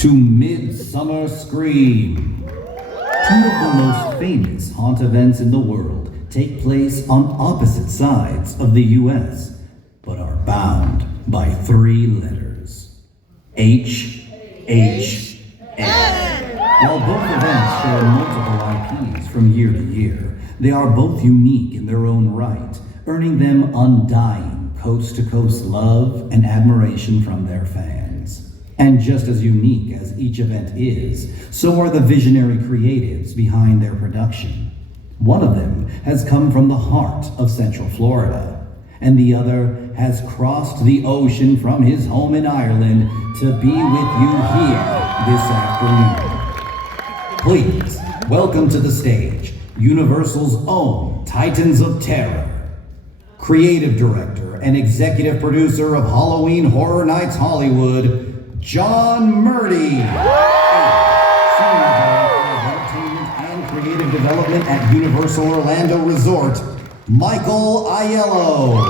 to Midsummer Scream. Two of the most famous haunt events in the world take place on opposite sides of the U.S., but are bound by three letters. H, H, N. While both events share multiple IPs from year to year, they are both unique in their own right, earning them undying coast-to-coast love and admiration from their fans. And just as unique as each event is, so are the visionary creatives behind their production. One of them has come from the heart of Central Florida, and the other has crossed the ocean from his home in Ireland to be with you here this afternoon. Please, welcome to the stage, Universal's own Titans of Terror. Creative director and executive producer of Halloween Horror Nights Hollywood, John Murdy. Senior director of entertainment and creative development at Universal Orlando Resort, Michael Aiello.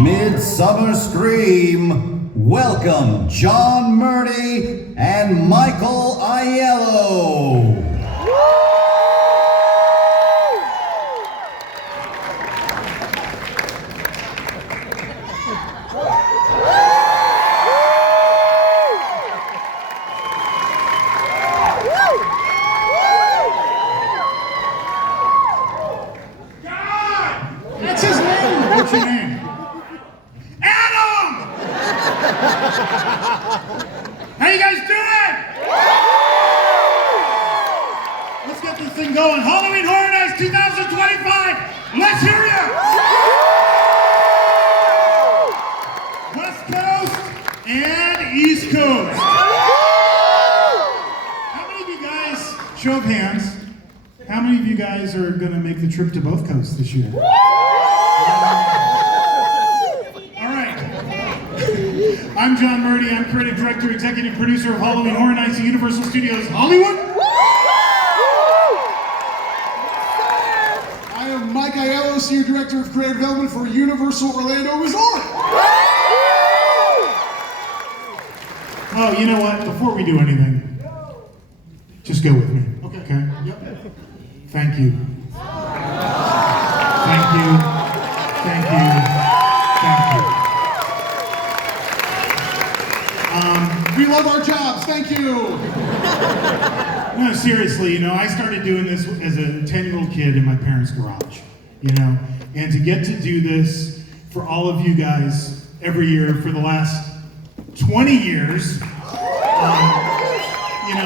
Midsummer Scream, welcome John Murdy and Michael Aiello. That's his name. What's your name? How you guys doing? Let's get this thing going. Halloween Horror Nights 2025. Let's hear you. West Coast and East Coast. How many of you guys, show of hands, how many of you guys are going to make the trip to both coasts this year? I'm John Murdy. I'm creative director, executive producer of Halloween Horror Nights at Universal Studios Hollywood. I am Mike Aiello, senior director of creative development for Universal Orlando Resort. Oh, you know what? Before we do anything, just go with me. Okay? Yep. Thank you. Thank you. Thank you. Thank you. We love our jobs, thank you. No, seriously, I started doing this as a 10-year-old kid in my parents' garage, and to get to do this for all of you guys every year for the last 20 years,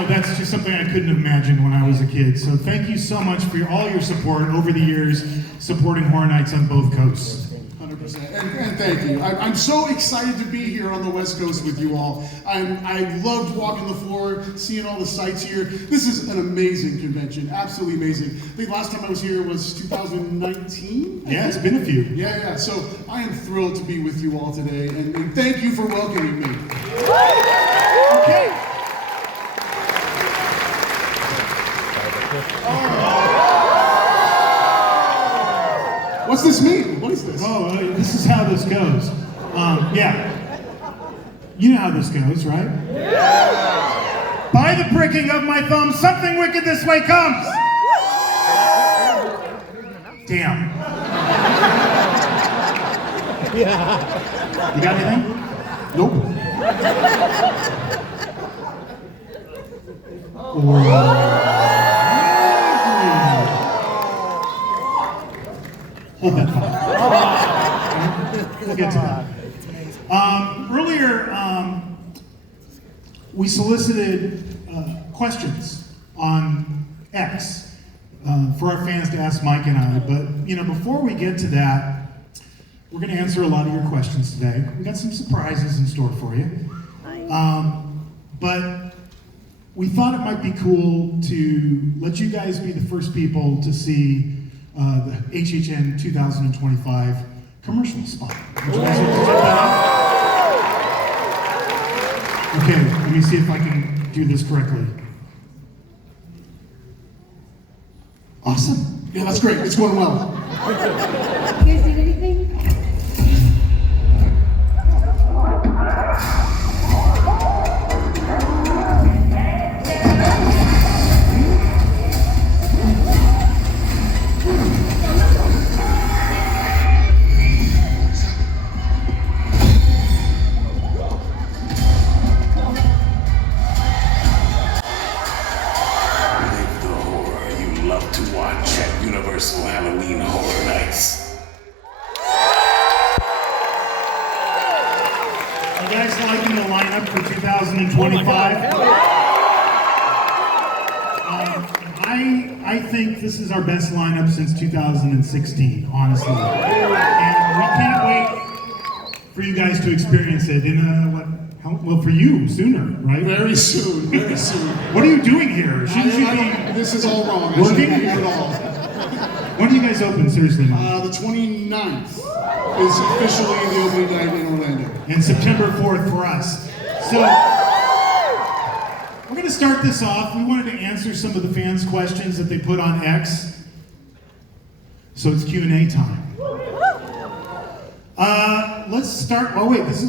that's just something I couldn't have imagined when I was a kid. So thank you so much for all your support over the years, supporting Horror Nights on both coasts. 100%. And thank you. I'm so excited to be here on the West Coast with you all. I loved walking the floor, seeing all the sights here. This is an amazing convention, absolutely amazing. I think last time I was here was 2019? Yeah, it's been a few. Yeah. So I am thrilled to be with you all today, and thank you for welcoming me. Okay. What's this mean? What is this? Oh, this is how this goes. Yeah. You know how this goes, right? Yeah. By the pricking of my thumb, something wicked this way comes. Damn. Yeah. You got anything? Nope. Hold that thought. We'll get to that. Earlier, we solicited questions on X for our fans to ask Mike and I, but before we get to that, we're going to answer a lot of your questions today. We got some surprises in store for you. But we thought it might be cool to let you guys be the first people to see the HHN 2025 commercial spot. Would you guys like to check that out? Okay, let me see if I can do this correctly. Awesome. Yeah, that's great. It's going well. You guys need anything? Halloween Horror Nights. You guys liking the lineup for 2025? I think this is our best lineup since 2016, honestly. And we can't wait for you guys to experience it in for you, sooner, right? Very soon, very soon. What are you doing here? Shouldn't you be This is all wrong. working? I shouldn't be here at all. When do you guys open, seriously, Mom? The 29th is officially the opening night in Orlando. And September 4th for us. So, we're going to start this off. We wanted to answer some of the fans' questions that they put on X. So it's Q&A time. Let's start. Oh wait, this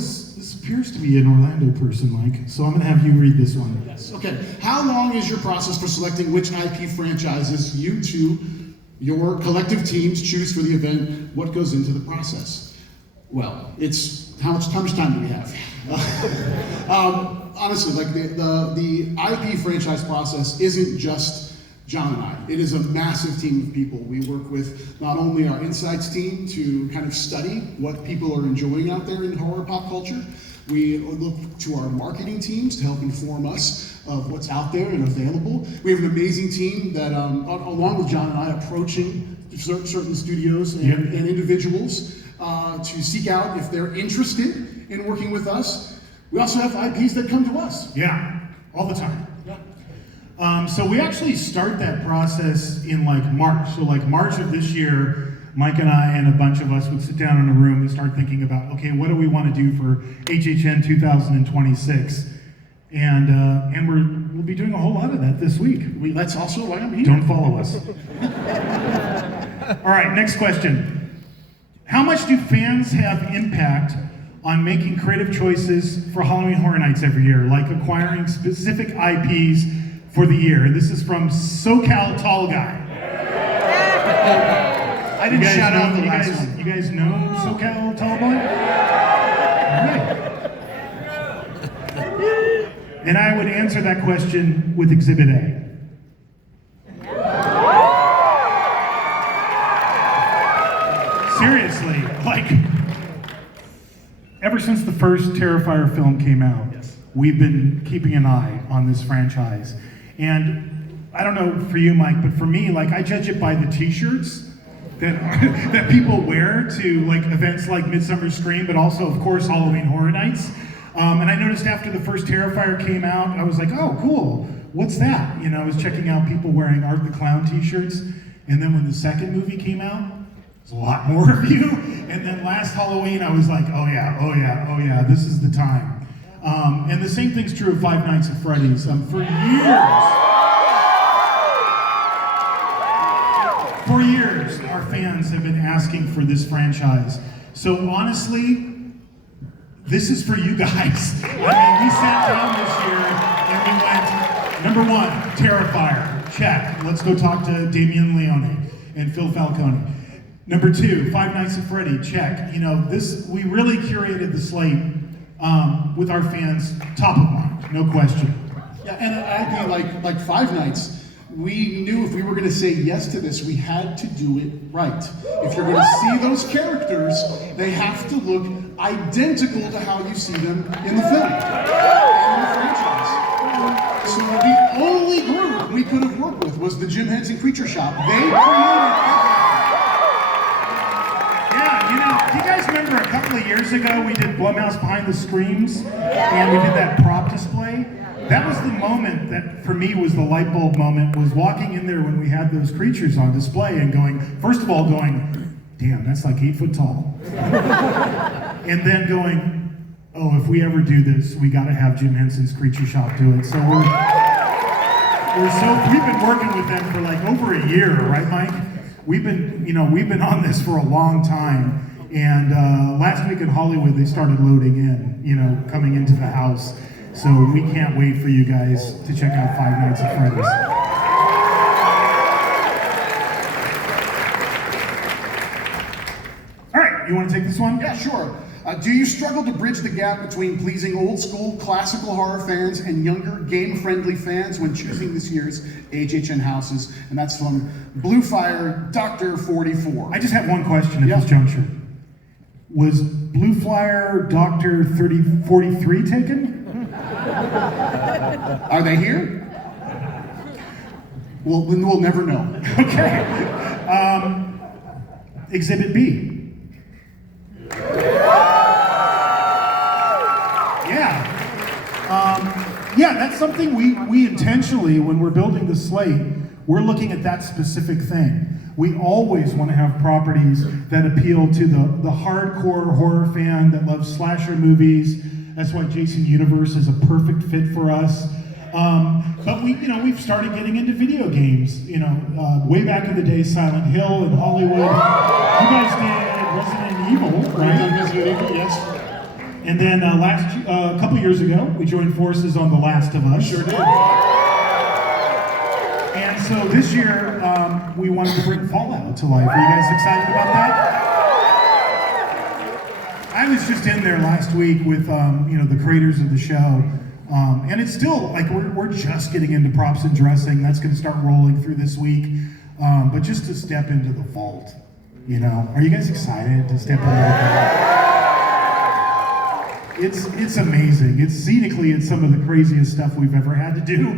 appears to be an Orlando person, Mike. So I'm going to have you read this one. Yes. Okay. How long is your process for selecting which IP franchises you two, your collective teams, choose for the event? What goes into the process? Well, it's how much time do we have? Honestly, like the IP franchise process isn't just John and I. It is a massive team of people. We work with not only our insights team to kind of study what people are enjoying out there in horror pop culture. We look to our marketing teams to help inform us of what's out there and available. We have an amazing team that, along with John and I, approaching certain studios and individuals to seek out if they're interested in working with us. We also have IPs that come to us. Yeah, all the time. Yeah. So we actually start that process in like March. So like March of this year, Mike and I and a bunch of us would sit down in a room and start thinking about, okay, what do we want to do for HHN 2026? And we'll be doing a whole lot of that this week. That's also why I'm here. Don't follow us. All right, next question. How much do fans have impact on making creative choices for Halloween Horror Nights every year, like acquiring specific IPs for the year? This is from SoCal Tall Guy. I didn't shout out the last one. You guys know SoCal Tall Boy? All right. And I would answer that question with Exhibit A. Seriously, like, ever since the first Terrifier film came out, we've been keeping an eye on this franchise. And I don't know for you, Mike, but for me, like, I judge it by the t-shirts that people wear to like events like Midsummer Scream, but also, of course, Halloween Horror Nights. And I noticed after the first Terrifier came out, I was like, oh, cool, what's that? You know, I was checking out people wearing Art the Clown t-shirts. And then when the second movie came out, there's a lot more of you. And then last Halloween, I was like, oh yeah, this is the time. And the same thing's true of Five Nights at Freddy's. For years, our fans have been asking for this franchise. So honestly, this is for you guys. I mean, we sat down this year and we went, number one, Terrifier, check. Let's go talk to Damian Leone and Phil Falcone. Number two, Five Nights at Freddy, check. You know, we really curated the slate with our fans top of mind, no question. Yeah, and an IP like Five Nights, we knew if we were going to say yes to this, we had to do it right. If you're going to see those characters, they have to look identical to how you see them in the film and in the franchise. So the only group we could have worked with was the Jim Henson Creature Shop. They created. Do you guys remember a couple of years ago we did Blumhouse Behind the Screams? And we did that prop display? moment that for me was the light bulb moment was walking in there when we had those creatures on display and going, first of all going, damn, that's like 8 foot tall. And then going, oh, if we ever do this, we got to have Jim Henson's Creature Shop do it. So we've been working with them for like over a year, right, Mike? We've been on this for a long time. And last week in Hollywood, they started loading in, coming into the house. So we can't wait for you guys to check out Five Nights at Freddy's. All right, you want to take this one? Yeah, sure. Do you struggle to bridge the gap between pleasing old school classical horror fans and younger game-friendly fans when choosing this year's HHN houses? And that's from Bluefire Dr. 44. I just have one question at this juncture. Was Blue Flyer Dr. 3043 taken? Are they here? Well, then we'll never know. Okay. Exhibit B. Yeah, that's something we intentionally, when we're building the slate, we're looking at that specific thing. We always want to have properties that appeal to the hardcore horror fan that loves slasher movies. That's why Jason Universe is a perfect fit for us. But we've started getting into video games. Way back in the day, Silent Hill in Hollywood. You guys did Resident Evil, right? Resident Evil, yes. And then a couple years ago, we joined forces on The Last of Us. Sure did. And so this year, we wanted to bring Fallout to life. Are you guys excited about that? I was just in there last week with the creators of the show, and it's still like we're just getting into props and dressing. That's going to start rolling through this week. But just to step into the vault, are you guys excited to step into the vault? It's amazing. It's some of the craziest stuff we've ever had to do,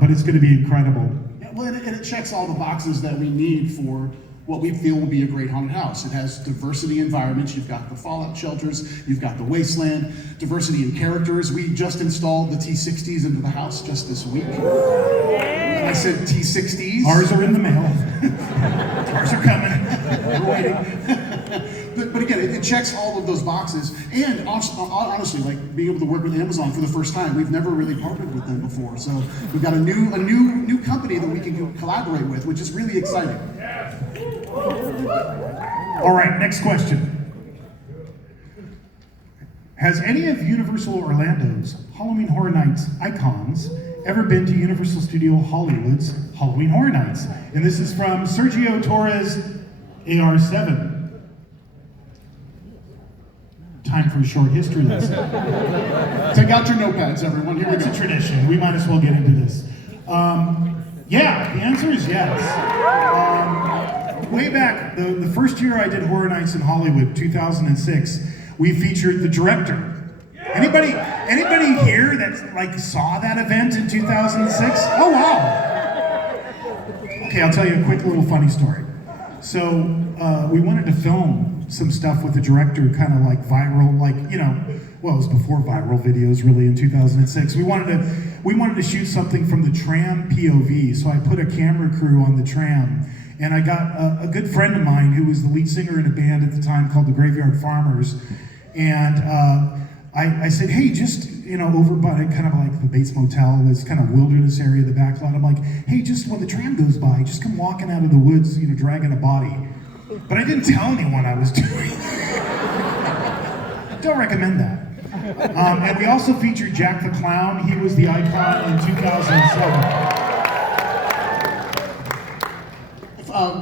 but it's going to be incredible. Yeah, well, and it checks all the boxes that we need for what we feel will be a great haunted house. It has diversity environments. You've got the fallout shelters. You've got the wasteland. Diversity in characters. We just installed the T60s into the house just this week. And I said T60s. Ours are in the mail. Ours are coming. We're waiting. But again, it checks all of those boxes. And honestly, like being able to work with Amazon for the first time, we've never really partnered with them before. So we've got a new company that we can collaborate with, which is really exciting. All right, next question. Has any of Universal Orlando's Halloween Horror Nights icons ever been to Universal Studio Hollywood's Halloween Horror Nights? And this is from Sergio Torres, AR7. Time for a short history lesson. Take out your notepads, everyone. Here we go. It's a tradition. We might as well get into this. Yeah, the answer is yes. Way back, the first year I did Horror Nights in Hollywood, 2006, we featured the director. Anybody here that saw that event in 2006? Oh wow. Okay, I'll tell you a quick little funny story. So we wanted to film some stuff with the director, kind of like viral, it was before viral videos really in 2006. We wanted to shoot something from the tram POV, so I put a camera crew on the tram, and I got a good friend of mine who was the lead singer in a band at the time called the Graveyard Farmers, and I said, hey, just, over by kind of like the Bates Motel, this kind of wilderness area, the back lot, I'm like, hey, just when the tram goes by, just come walking out of the woods, dragging a body. But I didn't tell anyone I was doing. Don't recommend that. And we also featured Jack the Clown. He was the icon in 2007.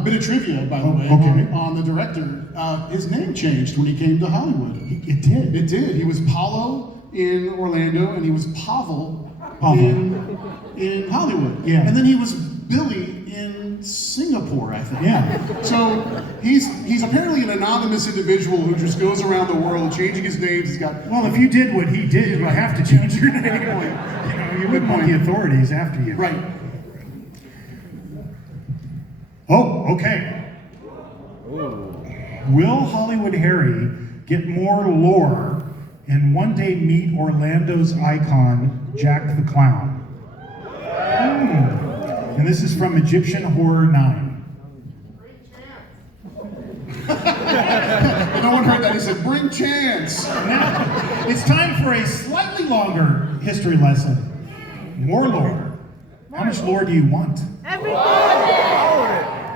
Bit of trivia, by the way, on the director. His name changed when he came to Hollywood. It did. It did. He was Paulo in Orlando, and he was Pavel. In Hollywood. Yeah. And then he was Billy in Singapore, I think. Yeah. So he's apparently an anonymous individual who just goes around the world changing his names. He's got. Well, if you did what he did, you would have to change your name. You wouldn't want the authorities after you. Right. Oh, okay. Will Hollywood Harry get more lore and one day meet Orlando's icon, Jack the Clown? And this is from Egyptian Horror 9. No one heard that. He said, bring chance. Now, it's time for a slightly longer history lesson. More lore. How much lore do you want?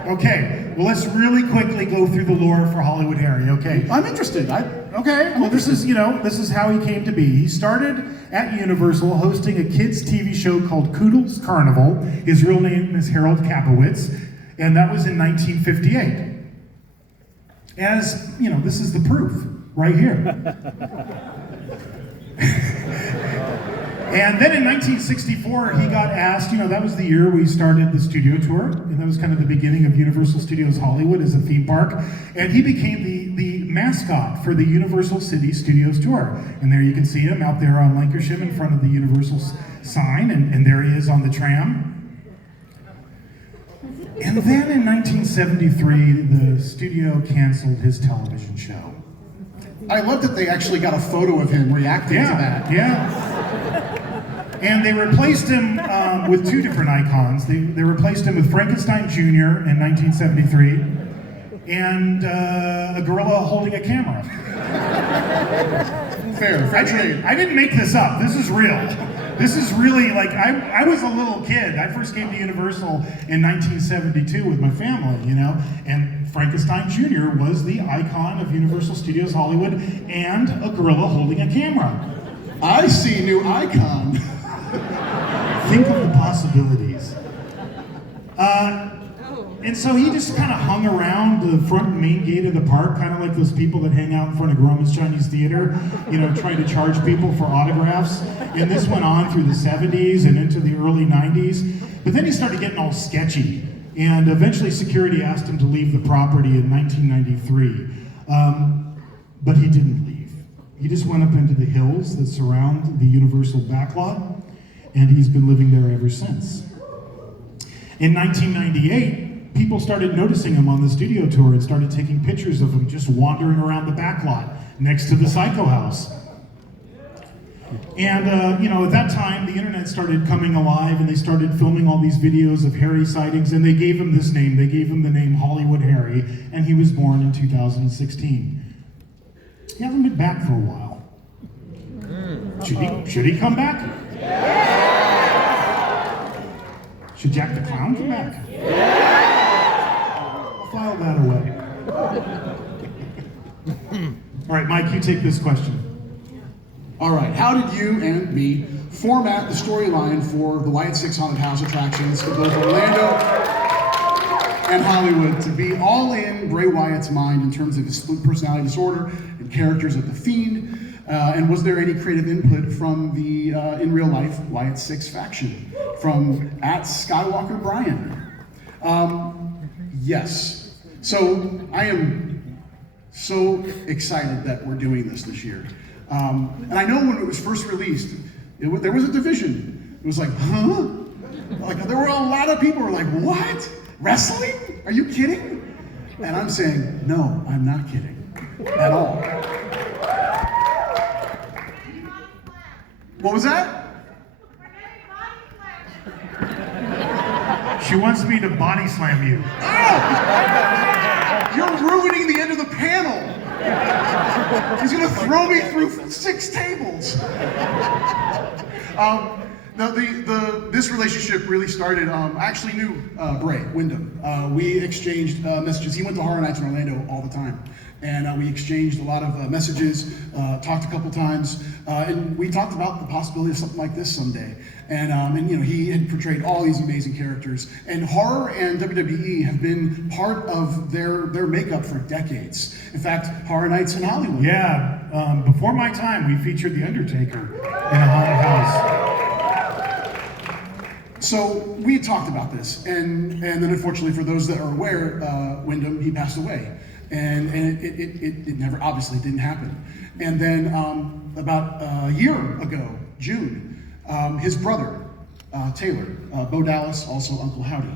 Okay, well, let's really quickly go through the lore for Hollywood Harry, okay? I'm interested. Well, this is how he came to be. He started at Universal hosting a kids' TV show called Koodle's Carnival. His real name is Harold Kapowitz, and that was in 1958. As, this is the proof right here. And then in 1964, he got asked, that was the year we started the studio tour, and that was kind of the beginning of Universal Studios Hollywood as a theme park, and he became the mascot for the Universal City Studios tour. And there you can see him out there on Lancashire in front of the Universal sign, and there he is on the tram. And then in 1973, the studio canceled his television show. I love that they actually got a photo of him reacting to that. Yeah. And they replaced him with two different icons. They replaced him with Frankenstein Jr. in 1973 and a gorilla holding a camera. Fair trade. I didn't make this up. This is real. This is really I was a little kid. I first came to Universal in 1972 with my family, and Frankenstein Jr. was the icon of Universal Studios Hollywood and a gorilla holding a camera. I see a new icon. Think of the possibilities. And so he just kind of hung around the front main gate of the park, kind of like those people that hang out in front of Grauman's Chinese Theater, trying to charge people for autographs. And this went on through the 70s and into the early 90s. But then he started getting all sketchy. And eventually security asked him to leave the property in 1993. But he didn't leave. He just went up into the hills that surround the Universal backlot, and he's been living there ever since. In 1998, people started noticing him on the studio tour and started taking pictures of him just wandering around the backlot next to the Psycho House. And, at that time, the internet started coming alive, and they started filming all these videos of Harry sightings, and they gave him this name. They gave him the name Hollywood Harry, and he was born in 2016. He hasn't been back for a while. Should he come back? Should Jack the Clown come back? I'll file that away. All right, Mike, you take this question. All right, how did you and me format the storyline for the Wyatt Six Haunted House attractions in both Orlando and Hollywood to be all in Bray Wyatt's mind in terms of his split personality disorder and characters of the Fiend? And was there any creative input from the, in real life, Wyatt Six faction? From @Skywalker Brian? Yes. So I am so excited that we're doing this year. And I know when it was first released, there was a division. It was like, huh? Like, there were a lot of people who were like, what? Wrestling? Are you kidding? And I'm saying, no, I'm not kidding at all. What was that? She wants me to body slam you. Oh! You're ruining the end of the panel. He's gonna throw me through 6 tables. This relationship really started, I actually knew Bray Wyndham. We exchanged messages. He went to Horror Nights in Orlando all the time. And we exchanged a lot of messages, talked a couple times, and we talked about the possibility of something like this someday. And he had portrayed all these amazing characters. And horror and WWE have been part of their makeup for decades. In fact, Horror Nights in Hollywood. Yeah, before my time, we featured The Undertaker in a haunted house. So we had talked about this, and then unfortunately for those that are aware, Wyndham, he passed away. And it never, obviously didn't happen. And then about a year ago, June, his brother, Taylor, Bo Dallas, also Uncle Howdy,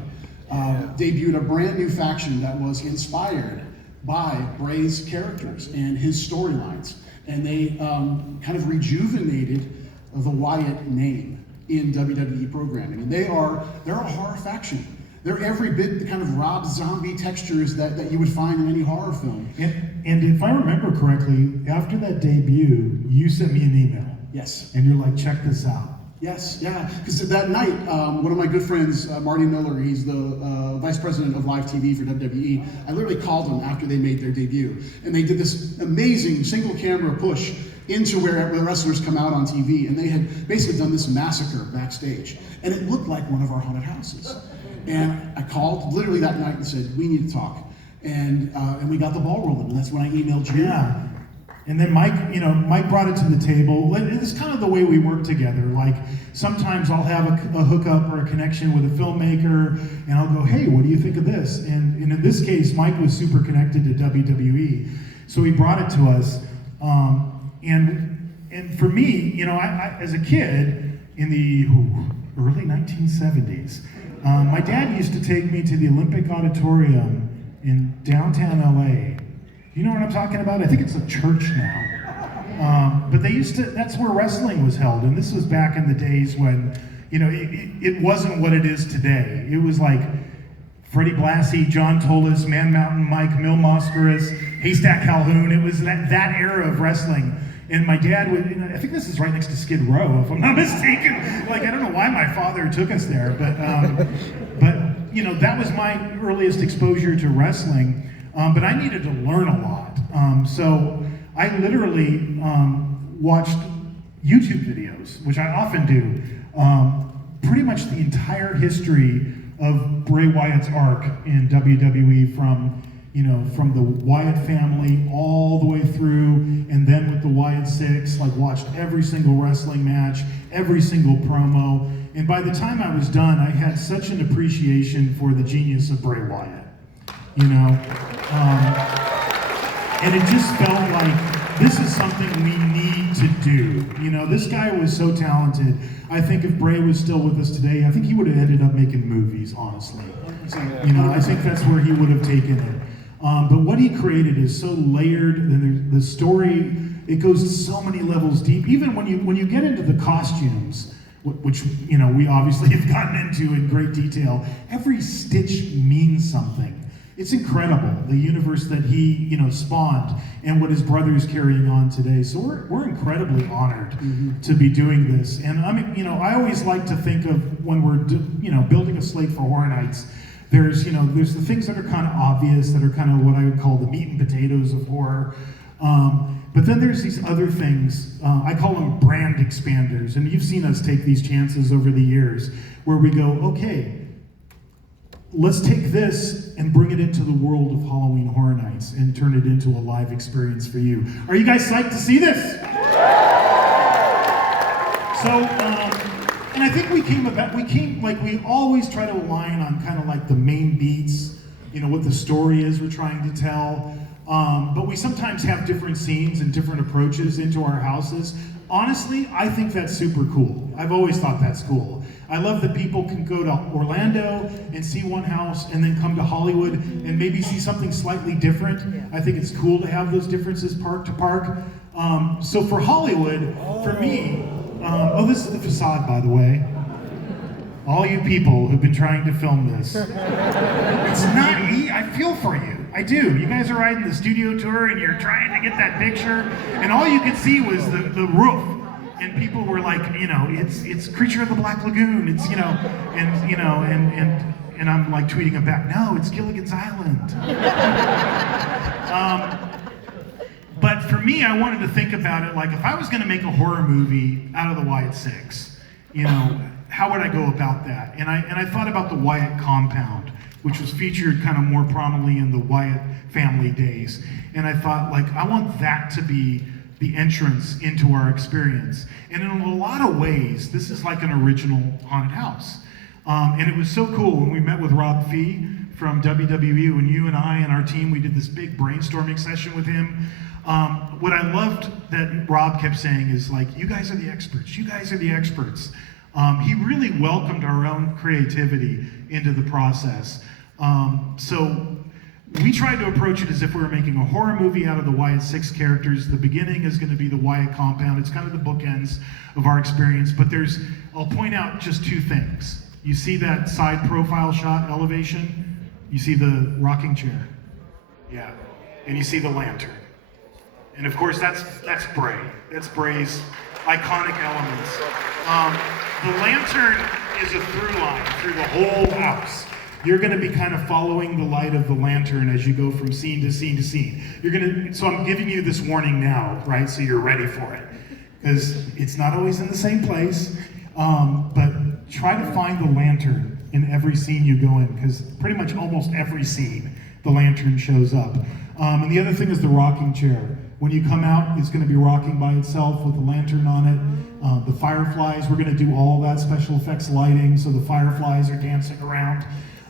debuted a brand new faction that was inspired by Bray's characters and his storylines. And they kind of rejuvenated the Wyatt name. in WWE programming, and they're a horror faction. They're every bit the kind of Rob Zombie textures that you would find in any horror film. And if I remember correctly, after that debut, you sent me an email. Yes. And you're like, check this out. Yes, yeah, because that night, one of my good friends, Marty Miller, he's the vice president of live TV for WWE, I literally called him after they made their debut, and they did this amazing single camera push into where the wrestlers come out on TV, and they had basically done this massacre backstage, and it looked like one of our haunted houses. And I called literally that night and said, we need to talk, and we got the ball rolling, and that's when I emailed you. Yeah. And then Mike brought it to the table. It's kind of the way we work together. Like, sometimes I'll have a hookup or a connection with a filmmaker, and I'll go, hey, what do you think of this? And in this case, Mike was super connected to WWE, so he brought it to us. And for me, I as a kid in the early 1970s, my dad used to take me to the Olympic Auditorium in downtown LA. You know what I'm talking about? I think it's a church now. But that's where wrestling was held. And this was back in the days when, it wasn't what it is today. It was like Freddie Blassie, John Tolis, Man Mountain Mike, Mil Mascaras, Haystack Calhoun. It was that era of wrestling. And my dad would, I think this is right next to Skid Row, if I'm not mistaken. Like, I don't know why my father took us there, but that was my earliest exposure to wrestling. But I needed to learn a lot. So I literally watched YouTube videos, which I often do, pretty much the entire history of Bray Wyatt's arc in WWE from the Wyatt family all the way through, and then with the Wyatt Six, watched every single wrestling match, every single promo. And by the time I was done, I had such an appreciation for the genius of Bray Wyatt. And it just felt like this is something we need to do. This guy was so talented. I think if Bray was still with us today, I think he would have ended up making movies, honestly. I think that's where he would have taken it. But what he created is so layered, and the story, it goes so many levels deep. Even when you get into the costumes, which we obviously have gotten into in great detail, every stitch means something. It's incredible, the universe that he, spawned, and what his brother is carrying on today. So we're incredibly honored to be doing this. And I always like to think of when we're, building a slate for Horror Nights. There's the things that are kind of obvious, that are kind of what I would call the meat and potatoes of horror. But then there's these other things, I call them brand expanders. And you've seen us take these chances over the years where we go, okay, let's take this and bring it into the world of Halloween Horror Nights and turn it into a live experience for you. Are you guys psyched to see this? So, and I think we always try to align on kind of like the main beats, what the story is we're trying to tell. But we sometimes have different scenes and different approaches into our houses. Honestly, I think that's super cool. I've always thought that's cool. I love that people can go to Orlando and see one house and then come to Hollywood and maybe see something slightly different. I think it's cool to have those differences park to park. So for Hollywood, for me, this is the facade, by the way. All you people who've been trying to film this. It's not easy. I feel for you. I do. You guys are riding the studio tour and you're trying to get that picture, and all you could see was the roof. And people were like, it's Creature of the Black Lagoon. It's, and I'm like tweeting them back, no, it's Gilligan's Island. But for me, I wanted to think about it like if I was going to make a horror movie out of the Wyatt Six, how would I go about that? And I thought about the Wyatt compound, which was featured kind of more prominently in the Wyatt family days. And I thought, I want that to be the entrance into our experience. And in a lot of ways, this is like an original haunted house. And it was so cool when we met with Rob Fee from WWE, when you and I and our team, we did this big brainstorming session with him. What I loved that Rob kept saying is you guys are the experts, you guys are the experts. He really welcomed our own creativity into the process. So we tried to approach it as if we were making a horror movie out of the Wyatt 6 characters. The beginning is going to be the Wyatt compound. It's kind of the bookends of our experience, but I'll point out just two things. You see that side profile shot elevation? You see the rocking chair? Yeah. And you see the lantern. And of course, that's Bray. That's Bray's iconic elements. The lantern is a through line through the whole house. You're going to be kind of following the light of the lantern as you go from scene to scene to scene. So I'm giving you this warning now, right? So you're ready for it, because it's not always in the same place. But try to find the lantern in every scene you go in, because pretty much almost every scene the lantern shows up. And the other thing is the rocking chair. When you come out, it's going to be rocking by itself with the lantern on it. The fireflies, we're going to do all that special effects lighting, so the fireflies are dancing around.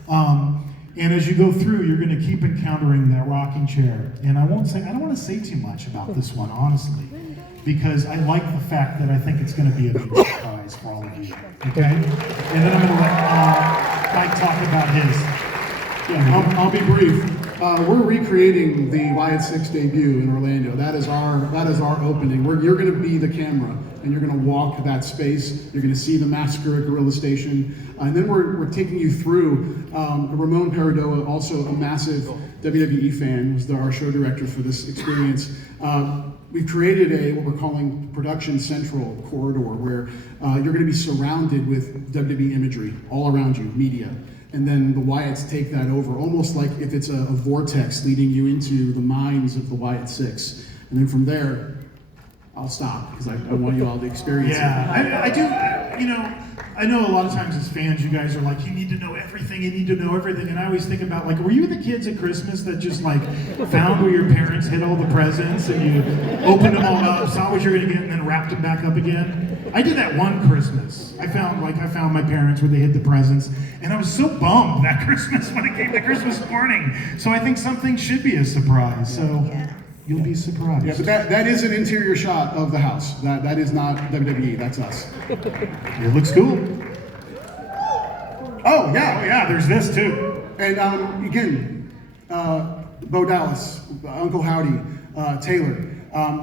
And as you go through, you're going to keep encountering that rocking chair. And I don't want to say too much about this one, honestly, because I like the fact that I think it's going to be a big surprise for all of you. Okay? And then I'm going to let Mike talk about his. Yeah, I'll be brief. We're recreating the Wyatt 6 debut in Orlando. That is our opening. You're going to be the camera, and you're going to walk that space. You're going to see the Massacre at Gorilla Station, and then we're taking you through. Ramon Paradoa, also a massive WWE fan, was our show director for this experience. We've created what we're calling Production Central corridor, where you're going to be surrounded with WWE imagery all around you, media. And then the Wyatts take that over, almost like if it's a vortex leading you into the minds of the Wyatt 6. And then from there, I'll stop, because I want you all to experience it. I do, I know a lot of times as fans, you guys are like, you need to know everything, and I always think about, like, were you the kids at Christmas that just, like, found where your parents hid all the presents, and you opened them all up, saw what you were gonna get, and then wrapped them back up again? I did that one Christmas. I found my parents where they hid the presents, and I was so bummed that Christmas when it came to Christmas morning. So I think something should be a surprise, so you'll be surprised. Yeah, but that is an interior shot of the house. That is not WWE, that's us. It looks cool. Oh, yeah. Oh yeah, there's this too. And again, Bo Dallas, Uncle Howdy, Taylor,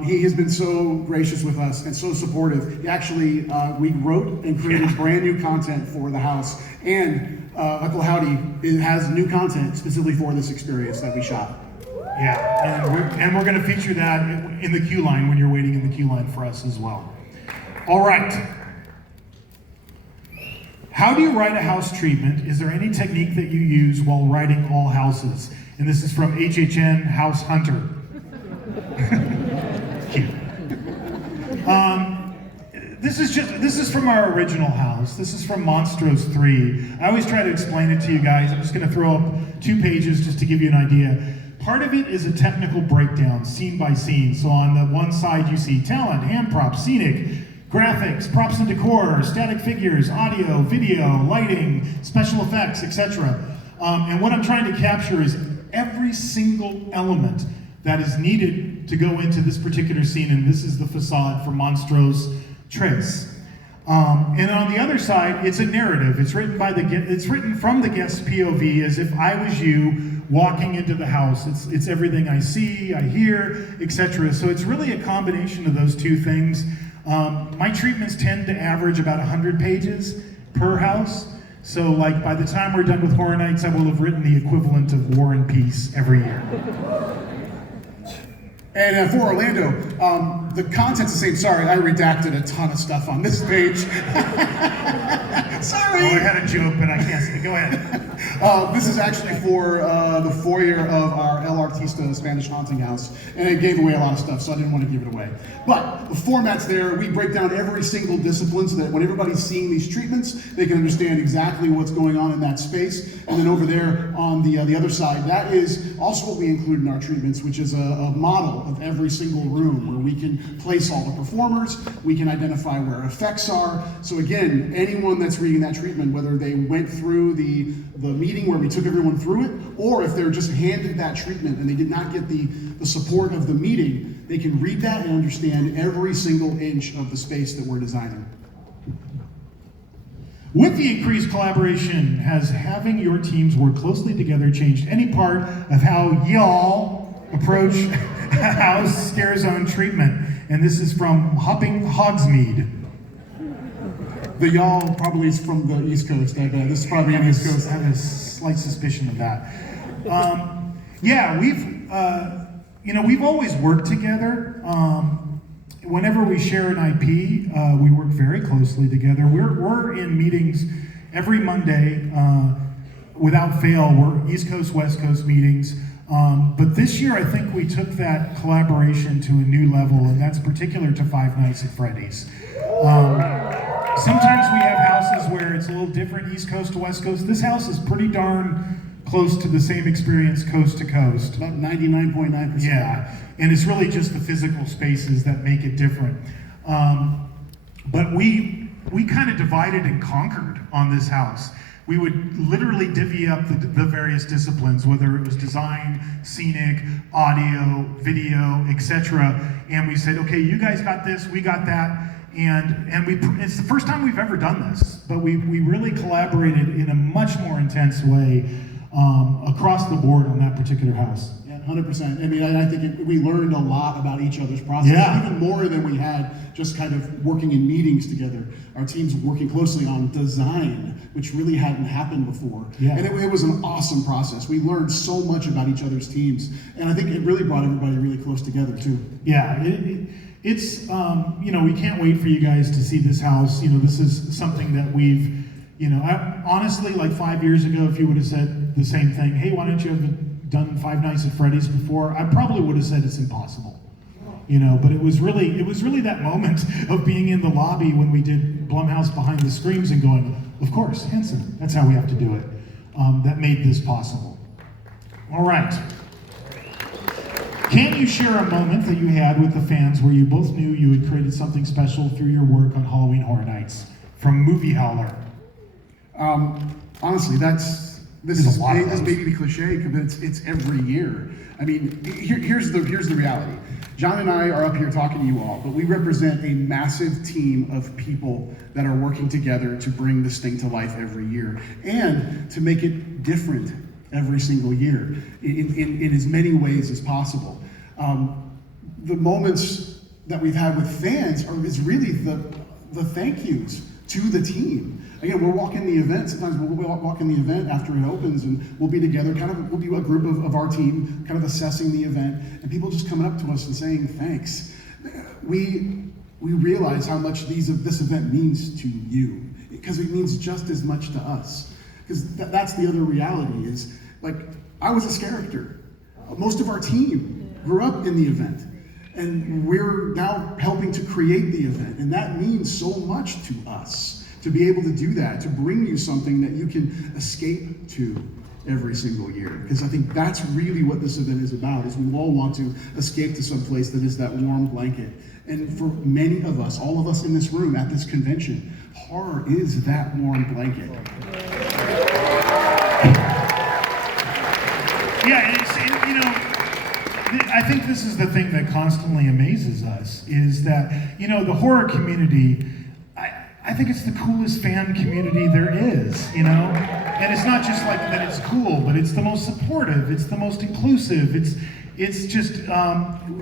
he has been so gracious with us and so supportive. He actually, we wrote and created brand new content for the house, and Uncle Howdy has new content specifically for this experience that we shot. Yeah, and we're going to feature that in the queue line when you're waiting in the queue line for us as well. All right. How do you write a house treatment? Is there any technique that you use while writing all houses? And this is from HHN House Hunter. Cute. This is from our original house. This is from Monstros 3. I always try to explain it to you guys. I'm just going to throw up 2 pages just to give you an idea. Part of it is a technical breakdown, scene by scene. So on the one side you see talent, hand props, scenic, graphics, props and decor, static figures, audio, video, lighting, special effects, etc. And what I'm trying to capture is every single element that is needed to go into this particular scene, and this is the facade for Monstros Tres. And on the other side, it's a narrative. It's written from the guest's POV, as if I was you walking into the house. It's everything I see, I hear, etc. So it's really a combination of those two things. My treatments tend to average about 100 pages per house. So, like, by the time we're done with Horror Nights, I will have written the equivalent of War and Peace every year. And for Orlando, the content's the same. Sorry, I redacted a ton of stuff on this page. Sorry. Oh, I had a joke, but I can't say. Go ahead. This is actually for the foyer of our El Artista Spanish haunting house, and it gave away a lot of stuff, so I didn't want to give it away. But the format's there. We break down every single discipline so that when everybody's seeing these treatments, they can understand exactly what's going on in that space. And then over there on the other side, that is also what we include in our treatments, which is a model of every single room where we can place all the performers, we can identify where effects are. So again, anyone that's reading that treatment, whether they went through the meeting where we took everyone through it, or if they're just handed that treatment and they did not get the support of the meeting, they can read that and understand every single inch of the space that we're designing. With the increased collaboration, has having your teams work closely together changed any part of how y'all approach house scare zone treatment? And this is from Hopping Hogsmeade. The y'all probably is from the East Coast, I bet. This is probably on the East Coast. I have a slight suspicion of that. Yeah, we've always worked together. Whenever we share an IP, we work very closely together. We're in meetings every Monday, without fail. We're East Coast, West Coast meetings. But this year, I think we took that collaboration to a new level, and that's particular to Five Nights at Freddy's. Sometimes we have houses where it's a little different, East Coast to West Coast. This house is pretty darn close to the same experience coast to coast. About 99.9%. Yeah, and it's really just the physical spaces that make it different. But we kind of divided and conquered on this house. We would literally divvy up the various disciplines, whether it was design, scenic, audio, video, etc. And we said, okay, you guys got this, we got that. And it's the first time we've ever done this, but we really collaborated in a much more intense way across the board on that particular house. Yeah, 100%. I mean, I think we learned a lot about each other's process, even more than we had just kind of working in meetings together. Our teams working closely on design, which really hadn't happened before. Yeah. And it was an awesome process. We learned so much about each other's teams, and I think it really brought everybody really close together too. Yeah, it's, we can't wait for you guys to see this house. This is something that we've, honestly, like 5 years ago, if you would have said the same thing, hey, why don't you have done Five Nights at Freddy's before? I probably would have said it's impossible. But it was really that moment of being in the lobby when we did Blumhouse Behind the Screams and going, of course, Henson, that's how we have to do it. That made this possible. All right. Can you share a moment that you had with the fans where you both knew you had created something special through your work on Halloween Horror Nights? From Movie Howler. Honestly, this may be cliche, but it's every year. I mean, here's the reality. John and I are up here talking to you all, but we represent a massive team of people that are working together to bring this thing to life every year and to make it different every single year in as many ways as possible. The moments that we've had with fans is really the thank yous to the team. Again, we're walking the event. Sometimes we'll walk in the event after it opens, and we'll be together. We'll be a group of our team, kind of assessing the event, and people just coming up to us and saying thanks. We realize how much this event means to you, because it means just as much to us. Because that's the other reality is, like, I was this character. Most of our team grew up in the event, and we're now helping to create the event, and that means so much to us. To be able to do that, to bring you something that you can escape to every single year. Because I think that's really what this event is about, is we all want to escape to some place that is that warm blanket. And for many of us, all of us in this room at this convention, horror is that warm blanket. Yeah, I think this is the thing that constantly amazes us, is that, the horror community, I think it's the coolest fan community there is, And it's not just like that it's cool, but it's the most supportive, it's the most inclusive, it's just,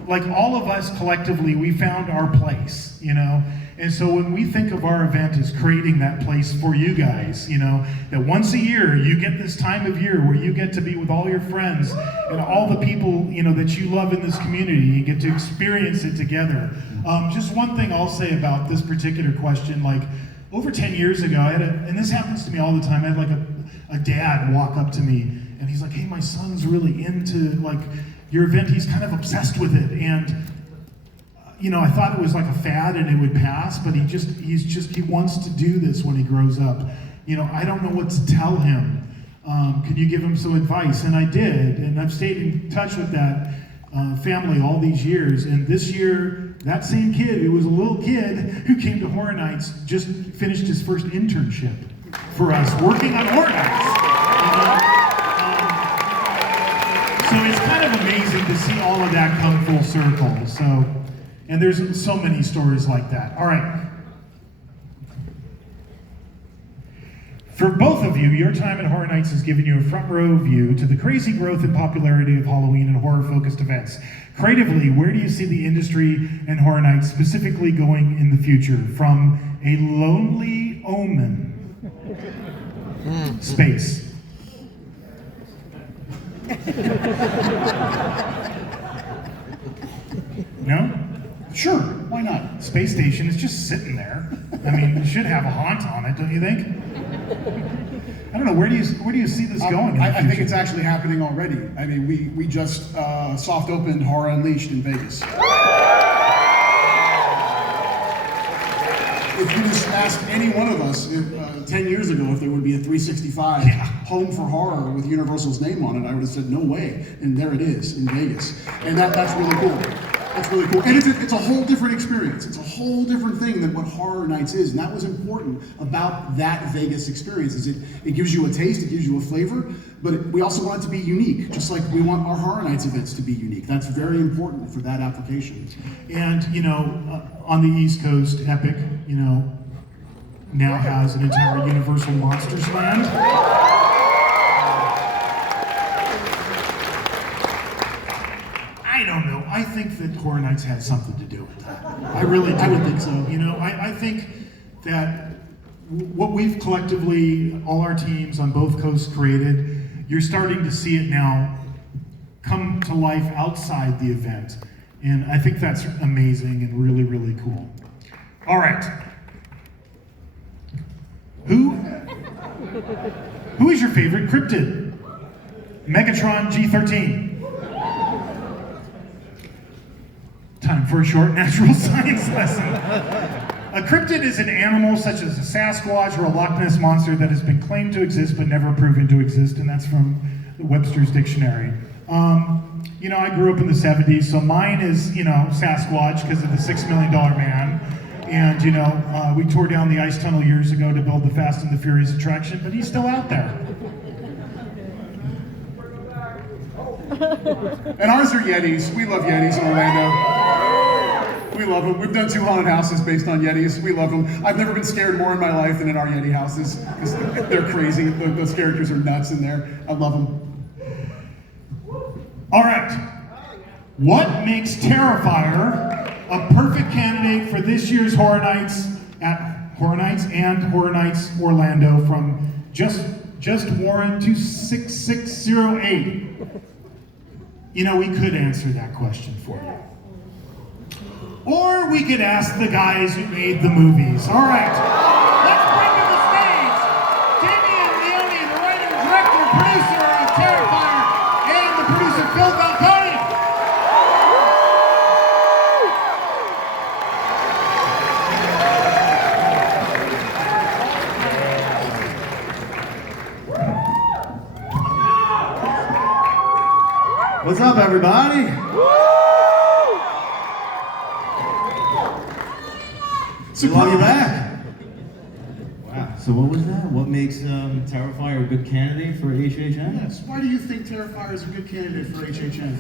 like all of us collectively, we found our place, And so when we think of our event as creating that place for you guys, that once a year, you get this time of year where you get to be with all your friends and all the people, that you love in this community, you get to experience it together. Just one thing I'll say about this particular question, like over 10 years ago, and this happens to me all the time, I had like a dad walk up to me and he's like, hey, my son's really into like your event, he's kind of obsessed with it. And I thought it was like a fad and it would pass, but he wants to do this when he grows up. I don't know what to tell him. Could you give him some advice? And I did, and I've stayed in touch with that family all these years. And this year, that same kid, who was a little kid who came to Horror Nights, just finished his first internship for us, working on Horror Nights. So it's kind of amazing to see all of that come full circle. So. And there's so many stories like that. All right. For both of you, your time at Horror Nights has given you a front row view to the crazy growth and popularity of Halloween and horror-focused events. Creatively, where do you see the industry and Horror Nights specifically going in the future? From a lonely omen, space. No? Sure, why not? Space station is just sitting there. I mean, it should have a haunt on it, don't you think? I don't know. Where do you see this going? In the I think future? it's actually happening already. I mean, we just soft opened Horror Unleashed in Vegas. If you just asked any one of us 10 years ago if there would be a 365 home for horror with Universal's name on it, I would have said no way. And there it is in Vegas, and that's really cool. That's really cool. And it's a whole different experience. It's a whole different thing than what Horror Nights is. And that was important about that Vegas experience. Is it gives you a taste, it gives you a flavor, but we also want it to be unique, just like we want our Horror Nights events to be unique. That's very important for that application. And, on the East Coast, Epic, now has an entire Universal Monsters Land. I don't know. I think that Horror Nights had something to do with that. I really do. I would think so. I think that what we've collectively, all our teams on both coasts created, you're starting to see it now come to life outside the event. And I think that's amazing and really, really cool. All right. Who is your favorite cryptid? Megatron G13. Time for a short natural science lesson. A cryptid is an animal such as a Sasquatch or a Loch Ness monster that has been claimed to exist but never proven to exist, and that's from Webster's Dictionary. I grew up in the 70s, so mine is, Sasquatch because of the $6 Million Man. And, we tore down the ice tunnel years ago to build the Fast and the Furious attraction, but he's still out there. And ours are Yetis. We love Yetis in Orlando. We love them. We've done 2 haunted houses based on Yetis. We love them. I've never been scared more in my life than in our Yeti houses because they're crazy. Those characters are nuts in there. I love them. All right. What makes Terrifier a perfect candidate for this year's Horror Nights at Horror Nights and Horror Nights Orlando from Just Warren 26608? We could answer that question for you. Or we could ask the guys who made the movies. All right. Let's bring to the stage Damien Leone, the writer, director, producer of Terrifier, and the producer Phil Falcone. What's up, everybody? So love you back. Wow. So what was that? What makes Terrifier a good candidate for HHN? Yes. Why do you think Terrifier is a good candidate for HHN?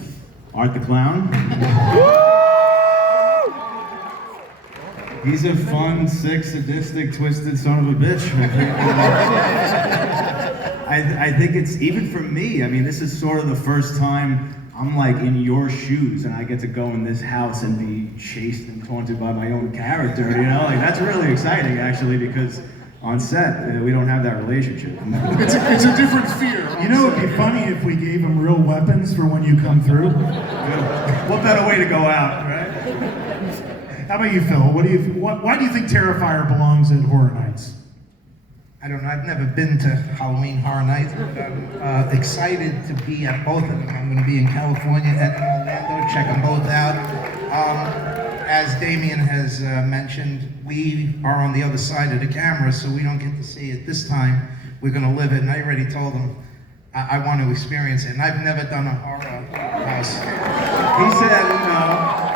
Art the Clown. He's a fun, sick, sadistic, twisted son of a bitch. I think it's, even for me, I mean, this is sort of the first time I'm like in your shoes and I get to go in this house and be chased and taunted by my own character, Like, that's really exciting, actually, because on set, we don't have that relationship. It's a different fear. It'd be funny if we gave him real weapons for when you come through. What better way to go out, right? How about you, Phil? Why do you think Terrifier belongs at Horror Nights? I don't know, I've never been to Halloween Horror Nights, but I'm excited to be at both of them. I'm going to be in California and in Orlando, check them both out. As Damien has mentioned, we are on the other side of the camera, so we don't get to see it this time. We're going to live it, and I already told him I want to experience it, and I've never done a horror house. He said,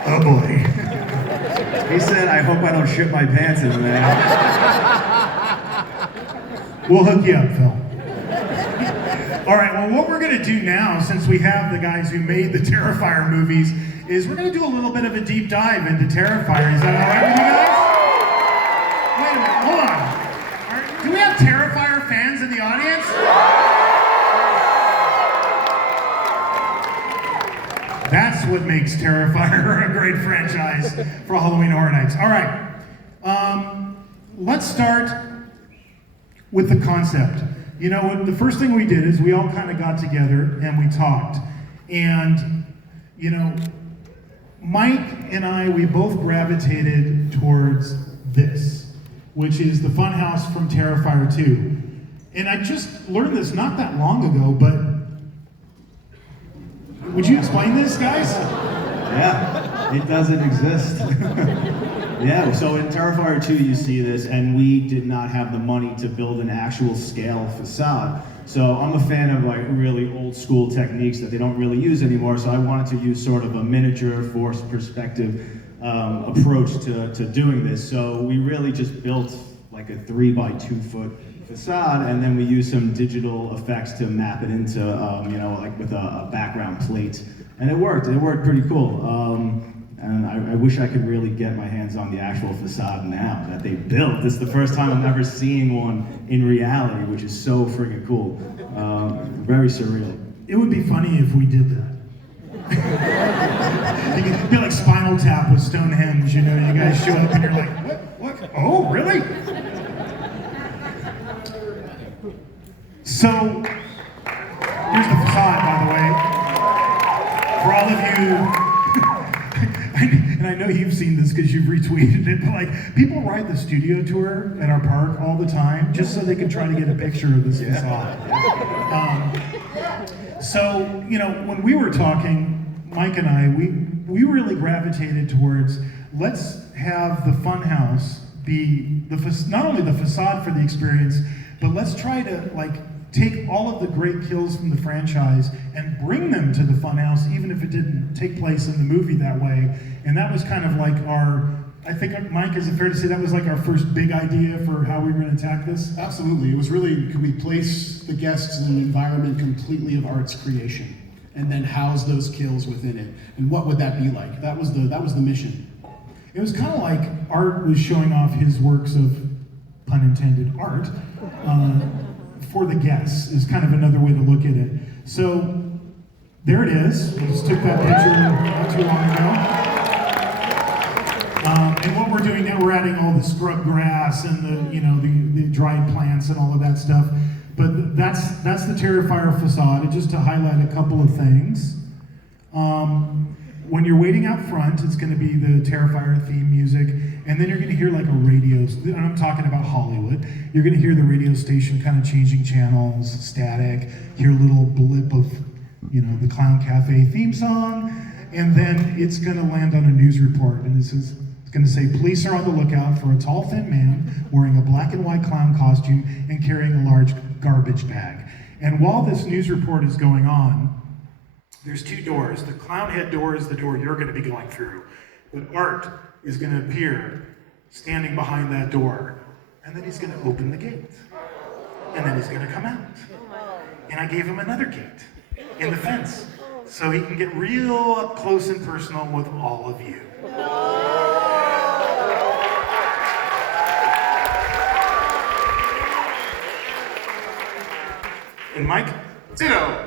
Oh boy. he said, I hope I don't shit my pants in there. We'll hook you up, Phil. All right, well, what we're going to do now, since we have the guys who made the Terrifier movies, is we're going to do a little bit of a deep dive into Terrifier. Is that all right with you guys? Wait a minute, hold on. All right, do we have Terrifier Terrifier fans in the audience? That's what makes Terrifier a great franchise for Halloween Horror Nights. All right, let's start with the concept. You know, the first thing we did is we all kind of got together and we talked. And, you know, Mike and I, we both gravitated towards this, which is the Funhouse from Terrifier 2. And I just learned this not that long ago, but would you explain this, guys? Yeah, it doesn't exist. Yeah, so in Terrifier 2 you see this, and we did not have the money to build an actual scale facade. So I'm a fan of like really old school techniques that they don't really use anymore, so I wanted to use sort of a miniature forced perspective approach to doing this. So we really just built like a 3 by 2 foot facade, and then we used some digital effects to map it into, you know, like with a background plate. And it worked pretty cool. And I wish I could really get my hands on the actual facade now that they built. This is the first time I'm ever seeing one in reality, which is so freaking cool. Very surreal. It would be funny if we did that. It'd be like Spinal Tap with Stonehenge, you know, you guys show up and you're like, what? Oh, really? So, here's the facade, by the way. For all of you, and I know you've seen this because you've retweeted it, but like, people ride the studio tour at our park all the time just so they can try to get a picture of this facade. So, you know, when we were talking, Mike and I, we really gravitated towards, let's have the Funhouse be not only the facade for the experience, but let's try to like take all of the great kills from the franchise and bring them to the Funhouse, even if it didn't take place in the movie that way. And that was kind of like I think, Mike, is it fair to say that was like our first big idea for how we were going to attack this? Absolutely. It was really, could we place the guests in an environment completely of art's creation, and then house those kills within it? And what would that be like? That was the mission. It was kind of like Art was showing off his works of, pun intended, art, for the guests, is kind of another way to look at it. So, there it is. We just took that picture not too long ago. And what we're doing now, we're adding all the scrub grass and the dried plants and all of that stuff. But that's the Terrifier facade. And just to highlight a couple of things. When you're waiting out front, it's going to be the Terrifier theme music, and then you're going to hear like a radio, and I'm talking about Hollywood, you're going to hear the radio station kind of changing channels, static, hear a little blip of, you know, the Clown Cafe theme song, and then it's going to land on a news report, and it's going to say, police are on the lookout for a tall, thin man wearing a black and white clown costume and carrying a large garbage bag. And while this news report is going on, there's 2 doors. The clown head door is the door you're going to be going through. But Art is going to appear standing behind that door. And then he's going to open the gate. And then he's going to come out. And I gave him another gate in the fence, so he can get real up close and personal with all of you. And Mike? Ditto.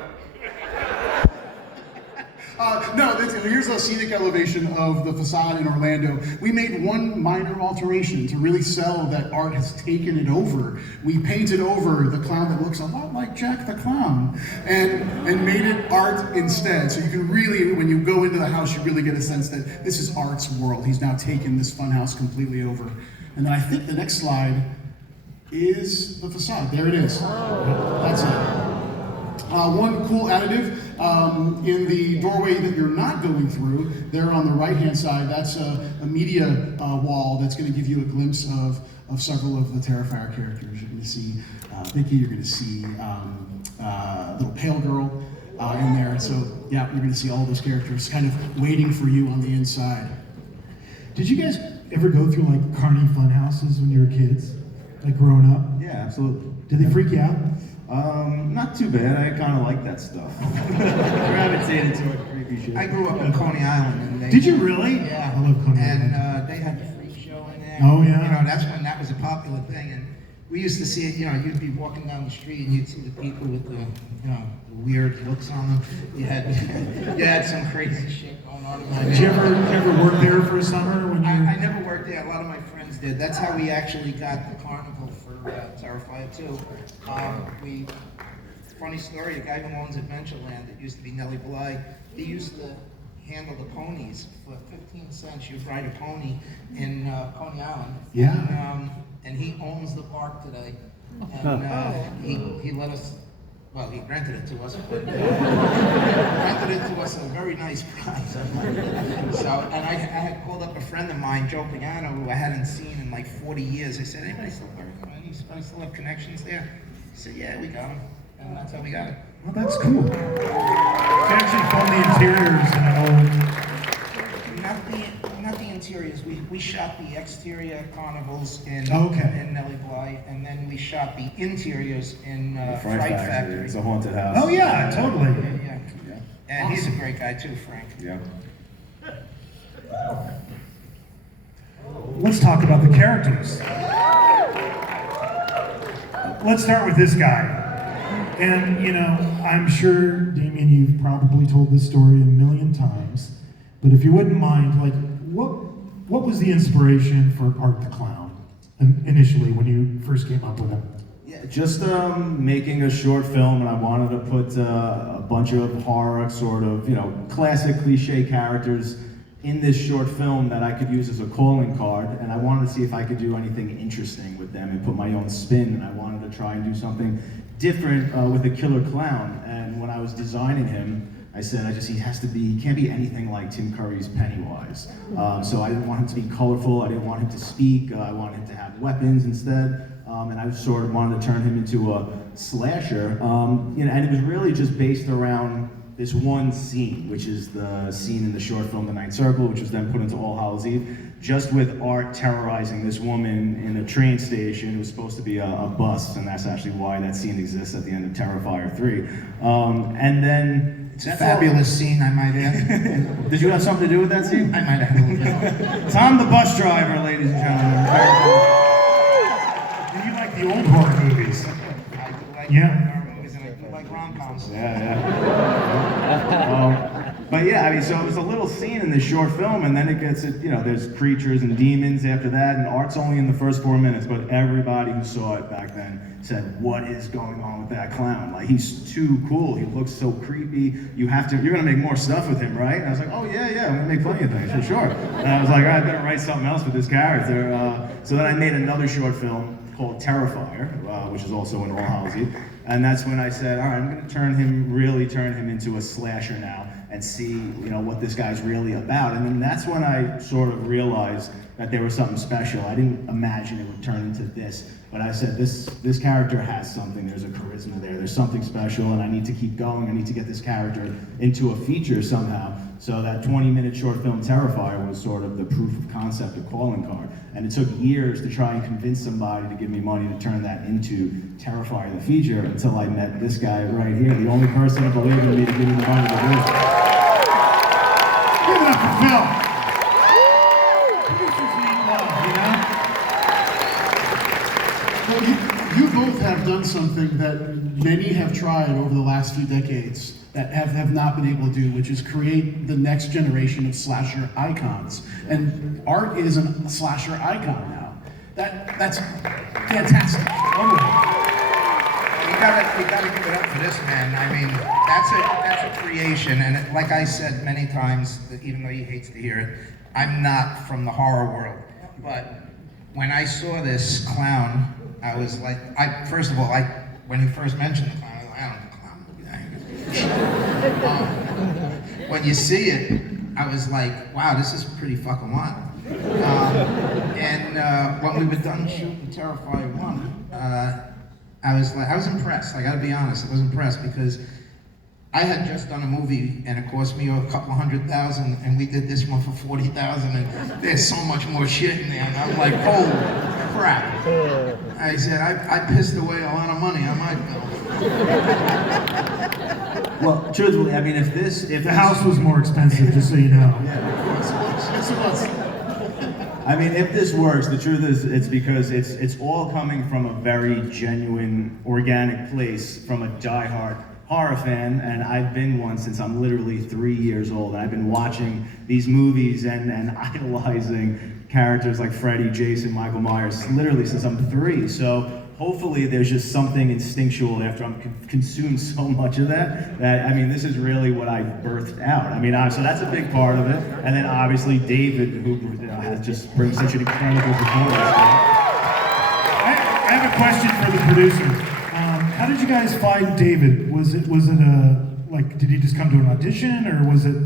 No, here's a scenic elevation of the facade in Orlando. We made one minor alteration to really sell that Art has taken it over. We painted over the clown that looks a lot like Jack the Clown and made it Art instead. So you can really, when you go into the house, you really get a sense that this is Art's world. He's now taken this funhouse completely over. And then I think the next slide is the facade. There it is. That's it. One cool additive in the doorway that you're not going through, there on the right-hand side, that's a media wall that's going to give you a glimpse of several of the Terrifier characters. You're going to see Vicky, you're going to see little Pale Girl in there. So yeah, you're going to see all those characters kind of waiting for you on the inside. Did you guys ever go through like Carney fun houses when you were kids? Like growing up? Yeah, absolutely. Did they freak you out? Not too bad. I kind of like that stuff. Gravitated to it, creepy shit. I grew up in Coney Island. And they, Did you really? Yeah. I love Coney Island. And they had a freak show in there. Oh, yeah. You know, that was a popular thing. And we used to see it, you'd be walking down the street and you'd see the people with the, the weird looks on them. You had some crazy shit going on. Did you ever work there for a summer? I never worked there. A lot of my friends did. That's how we actually got the carnival for Terrifier 2. Funny story, a guy who owns Adventureland, it used to be Nellie Bly, he used to handle the ponies for 15 cents. You'd ride a pony in Coney Island. Yeah. And he owns the park today. And he let us, well, he rented it to us, but rented it to us at a very nice price. So, and I had called up a friend of mine, Joe Pagano, who I hadn't seen in like 40 years. I said, anybody still working? Anybody still have connections there? He said, yeah, we got him. And that's how we got it. Well, that's cool. You actually filmed the interiors and all. Not the interiors. We shot the exterior carnivals in Nellie Bly, and then we shot the interiors in Fright Factory. It's a haunted house. Oh yeah, totally. Yeah. And awesome. He's a great guy too, Frank. Yeah. Let's talk about the characters. Let's start with this guy. And, I'm sure, Damien, you've probably told this story a million times, but if you wouldn't mind, like, what was the inspiration for Art the Clown initially when you first came up with him? Yeah, just making a short film, and I wanted to put a bunch of horror, sort of, classic cliche characters in this short film that I could use as a calling card, and I wanted to see if I could do anything interesting with them and put my own spin, and I wanted to try and do something different with a killer clown. And when I was designing him, I said, he can't be anything like Tim Curry's Pennywise. So I didn't want him to be colorful, I didn't want him to speak, I wanted him to have weapons instead. And I sort of wanted to turn him into a slasher. And it was really just based around this one scene, which is the scene in the short film, The Ninth Circle, which was then put into All Hallows Eve, just with Art terrorizing this woman in a train station. It was supposed to be a bus, and that's actually why that scene exists at the end of Terrifier 3. And then... It's a fabulous scene, I might add. Did you have something to do with that scene? I might have a little bit. Tom the bus driver, ladies and gentlemen. Do you like the old horror movies? I do like horror movies, and I do like rom-coms. Yeah. But yeah, so it was a little scene in this short film, and then it gets, there's creatures and demons after that, and Art's only in the first 4 minutes, but everybody who saw it back then said, what is going on with that clown? Like, he's too cool, he looks so creepy, you're gonna make more stuff with him, right? And I was like, oh yeah, I'm gonna make plenty of things, for sure. And I was like, I better write something else with this character. So then I made another short film called Terrifier, which is also in All Hallows Eve. And that's when I said, all right, I'm gonna turn him into a slasher now and see, what this guy's really about. And then that's when I sort of realized that there was something special. I didn't imagine it would turn into this, but I said, this character has something, there's a charisma there, there's something special, and I need to keep going, I need to get this character into a feature somehow. So that 20-minute short film, Terrifier, was sort of the proof of concept, a calling card. And it took years to try and convince somebody to give me money to turn that into Terrifier, the feature, until I met this guy right here, the only person who believed in me to give me the money to do it. Give it up for Phil. Producers need love, Well, you both have done something that many have tried over the last few decades that have not been able to do, which is create the next generation of slasher icons. And Art is a slasher icon now. That's fantastic. You gotta give it up for this man. I mean, that's a creation, and like I said many times, even though he hates to hear it, I'm not from the horror world. But when I saw this clown, I was like, first of all, when he first mentioned the clown, I was like, I don't know the clown movie. When you see it, I was like, wow, this is pretty fucking wild. And when we were done shooting Terrifier 1, I was impressed. I gotta be honest, I was impressed because I had just done a movie and it cost me a couple $100,000, and we did this one for $40,000, and there's so much more shit in there, and I'm like, holy crap. I said, I pissed away a lot of money on my film. Well, truthfully, I mean, if the house was more expensive, just so you know. Yes, it was. I mean, if this works, the truth is it's because it's all coming from a very genuine, organic place from a diehard horror fan, and I've been one since I'm literally 3 years old. And I've been watching these movies and idolizing characters like Freddy, Jason, Michael Myers, literally since I'm 3. So hopefully there's just something instinctual after I'm consumed so much of that, I mean, this is really what I birthed out. I mean, so that's a big part of it. And then obviously David, who has just brings such an incredible performance. I have a question for the producer. How did you guys find David? Was it did he just come to an audition, or was it?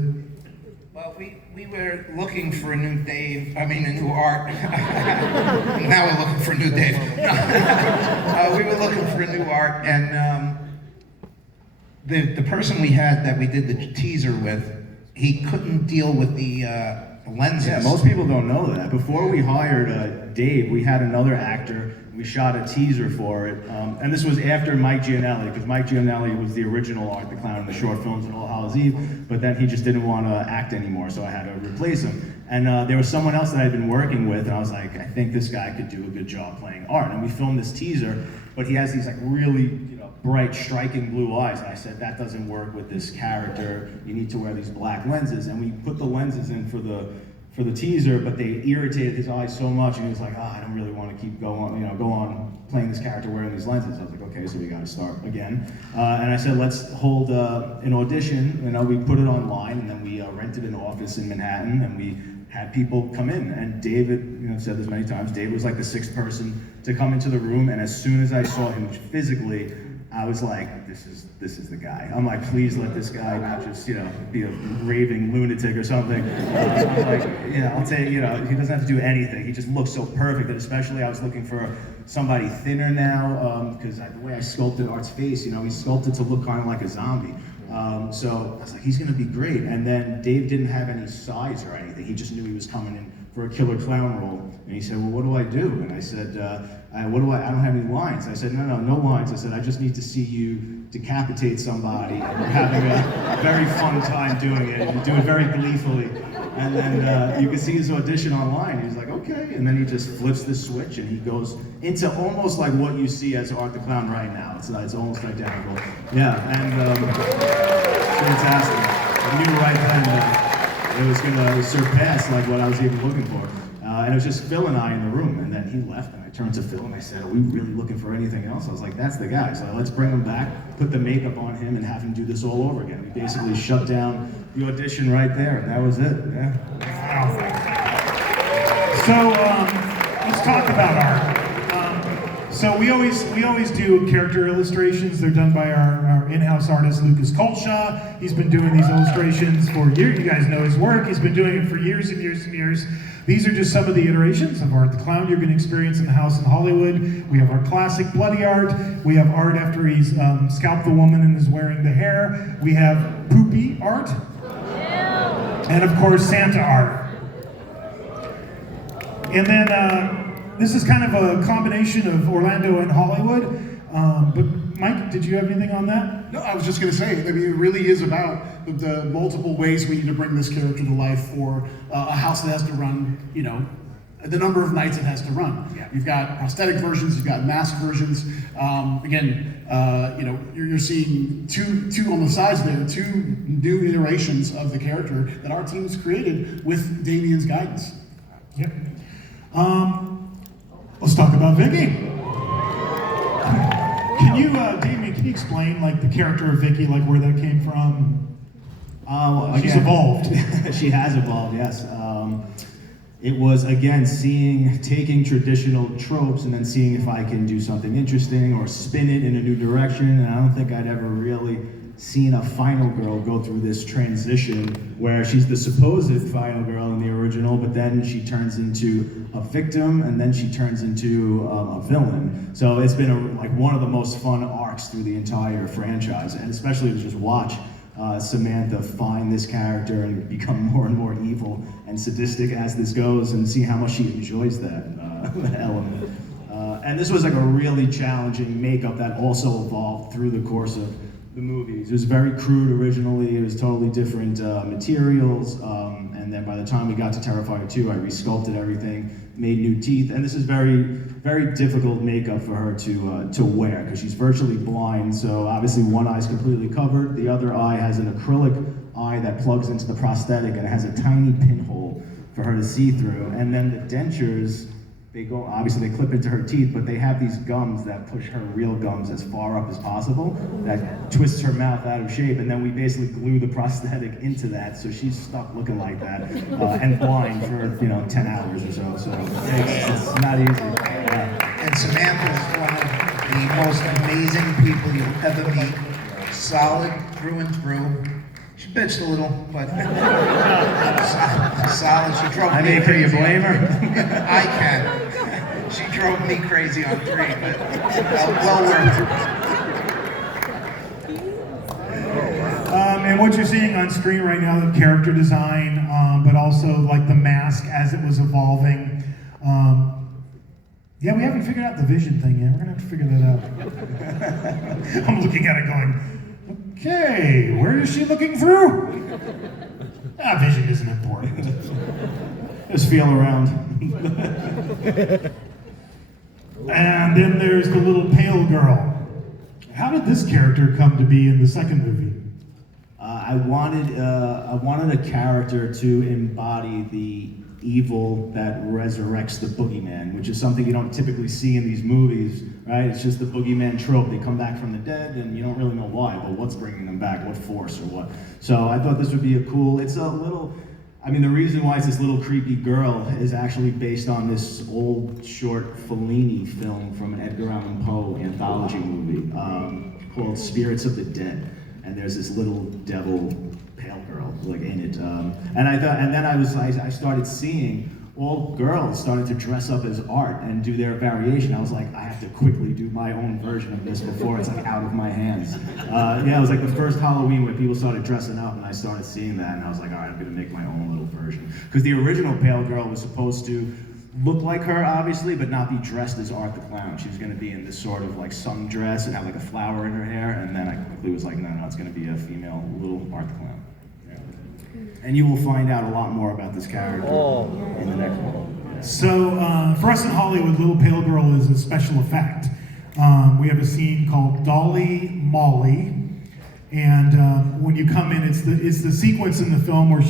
Well, we were looking for a new Dave. I mean, a new Art. Now we're looking for a new Dave. We were looking for a new Art, and the person we had that we did the teaser with, he couldn't deal with the lenses. Yeah, most people don't know that. Before we hired Dave, we had another actor. We shot a teaser for it, and this was after Mike Gianelli, because Mike Gianelli was the original Art the Clown in the short films and All Hallows Eve, but then he just didn't want to act anymore, so I had to replace him. And there was someone else that I'd been working with, and I was like, I think this guy could do a good job playing Art. And we filmed this teaser, but he has these like really, bright, striking blue eyes, and I said, that doesn't work with this character. You need to wear these black lenses. And we put the lenses in for the teaser, but they irritated his eyes so much, and he was like, I don't really want to keep go on playing this character wearing these lenses. I was like, okay, so we got to start again. And I said, let's hold an audition. We put it online, and then we rented an office in Manhattan, and we had people come in. And David, I've said this many times, David was like the 6th person to come into the room, and as soon as I saw him physically, I was like, this is the guy. I'm like, please let this guy not just, be a raving lunatic or something. I'm like, I'll tell you, he doesn't have to do anything. He just looks so perfect, and especially I was looking for somebody thinner now, because the way I sculpted Art's face, he's sculpted to look kind of like a zombie. So I was like, he's gonna be great. And then Dave didn't have any size or anything. He just knew he was coming in for a killer clown role. And he said, well, what do I do? And I said, I don't have any lines. I said, no lines. I said, I just need to see you decapitate somebody. And we're having a very fun time doing it. And do it very gleefully. And then you can see his audition online. He's like, okay. And then he just flips the switch and he goes into almost like what you see as Art the Clown right now. It's almost identical. Yeah, and fantastic. I knew right then that it was going to surpass like what I was even looking for. And it was just Phil and I in the room, and then he left, and I turned to Phil and I said, are we really looking for anything else? I was like, that's the guy. So let's bring him back, put the makeup on him, and have him do this all over again. We basically shut down the audition right there, and that was it, yeah. Wow. So, let's talk about Art. So we always do character illustrations. They're done by our in-house artist, Lucas Colshaw. He's been doing these illustrations for years. You guys know his work. He's been doing it for years and years and years. These are just some of the iterations of Art the Clown you're going to experience in the house in Hollywood. We have our classic bloody Art. We have Art after he's scalped the woman and is wearing the hair. We have poopy Art. And of course, Santa Art. And then this is kind of a combination of Orlando and Hollywood. But Mike, did you have anything on that? No, I was just going to say, I mean, it really is about the multiple ways we need to bring this character to life for a house that has to run, the number of nights it has to run. Yeah. You've got prosthetic versions, you've got mask versions. You're seeing two on the sides there, 2 new iterations of the character that our team's created with Damien's guidance. Yep. Let's talk about Vicky. Can you, Damien, can you explain like the character of Vicky, like where that came from? She's evolved. She has evolved, yes. It was, again, taking traditional tropes and then seeing if I can do something interesting or spin it in a new direction. And I don't think I'd ever really seen a final girl go through this transition where she's the supposed final girl in the original, but then she turns into a victim and then she turns into a villain. So it's been one of the most fun arcs through the entire franchise, and especially to just watch Samantha find this character and become more and more evil and sadistic as this goes, and see how much she enjoys that element. And this was like a really challenging makeup that also evolved through the course of the movies. It was very crude originally. It was totally different materials, and and then by the time we got to Terrifier 2, I resculpted everything, made new teeth, and this is very, very difficult makeup for her to wear, because she's virtually blind, so obviously one eye's completely covered, the other eye has an acrylic eye that plugs into the prosthetic, and it has a tiny pinhole for her to see through, and then the dentures, obviously they clip into her teeth, but they have these gums that push her real gums as far up as possible, that twists her mouth out of shape, and then we basically glue the prosthetic into that, so she's stuck looking like that, and blind for, 10 hours or so, so it's not easy. And Samantha is one of the most amazing people you'll ever meet. Solid through and through. She bitched a little, but solid. She drove me crazy. Can you blame her? I can. She drove me crazy on 3, but well worth it. And what you're seeing on screen right now, the character design, but also like the mask as it was evolving. Yeah, we haven't figured out the vision thing yet. We're gonna have to figure that out. I'm looking at it going, okay, where is she looking through? Vision isn't important. Just feel around. And then there's the little pale girl. How did this character come to be in the second movie? I wanted a character to embody the evil that resurrects the boogeyman, which is something you don't typically see in these movies, right? It's just the boogeyman trope. They come back from the dead, and you don't really know why, but what's bringing them back, what force or what. So I thought this would be the reason why it's this little creepy girl is actually based on this old short Fellini film from an Edgar Allan Poe anthology movie called Spirits of the Dead. And there's this little devil pale girl in it, and then I started seeing all girls started to dress up as art and do their variation. I was like, I have to quickly do my own version of this before it's out of my hands. It was like the first Halloween when people started dressing up, and I started seeing that, and I was like, all right, I'm gonna make my own little version. Because the original pale girl was supposed to look like her, obviously, but not be dressed as Art the Clown. She was going to be in this sort of sundress and have a flower in her hair, and then I quickly was like, no, it's going to be a female little Art the Clown. Yeah. And you will find out a lot more about this character in the next one. So, for us in Hollywood, Little Pale Girl is a special effect. We have a scene called Dolly Molly, and when you come in, it's the sequence in the film where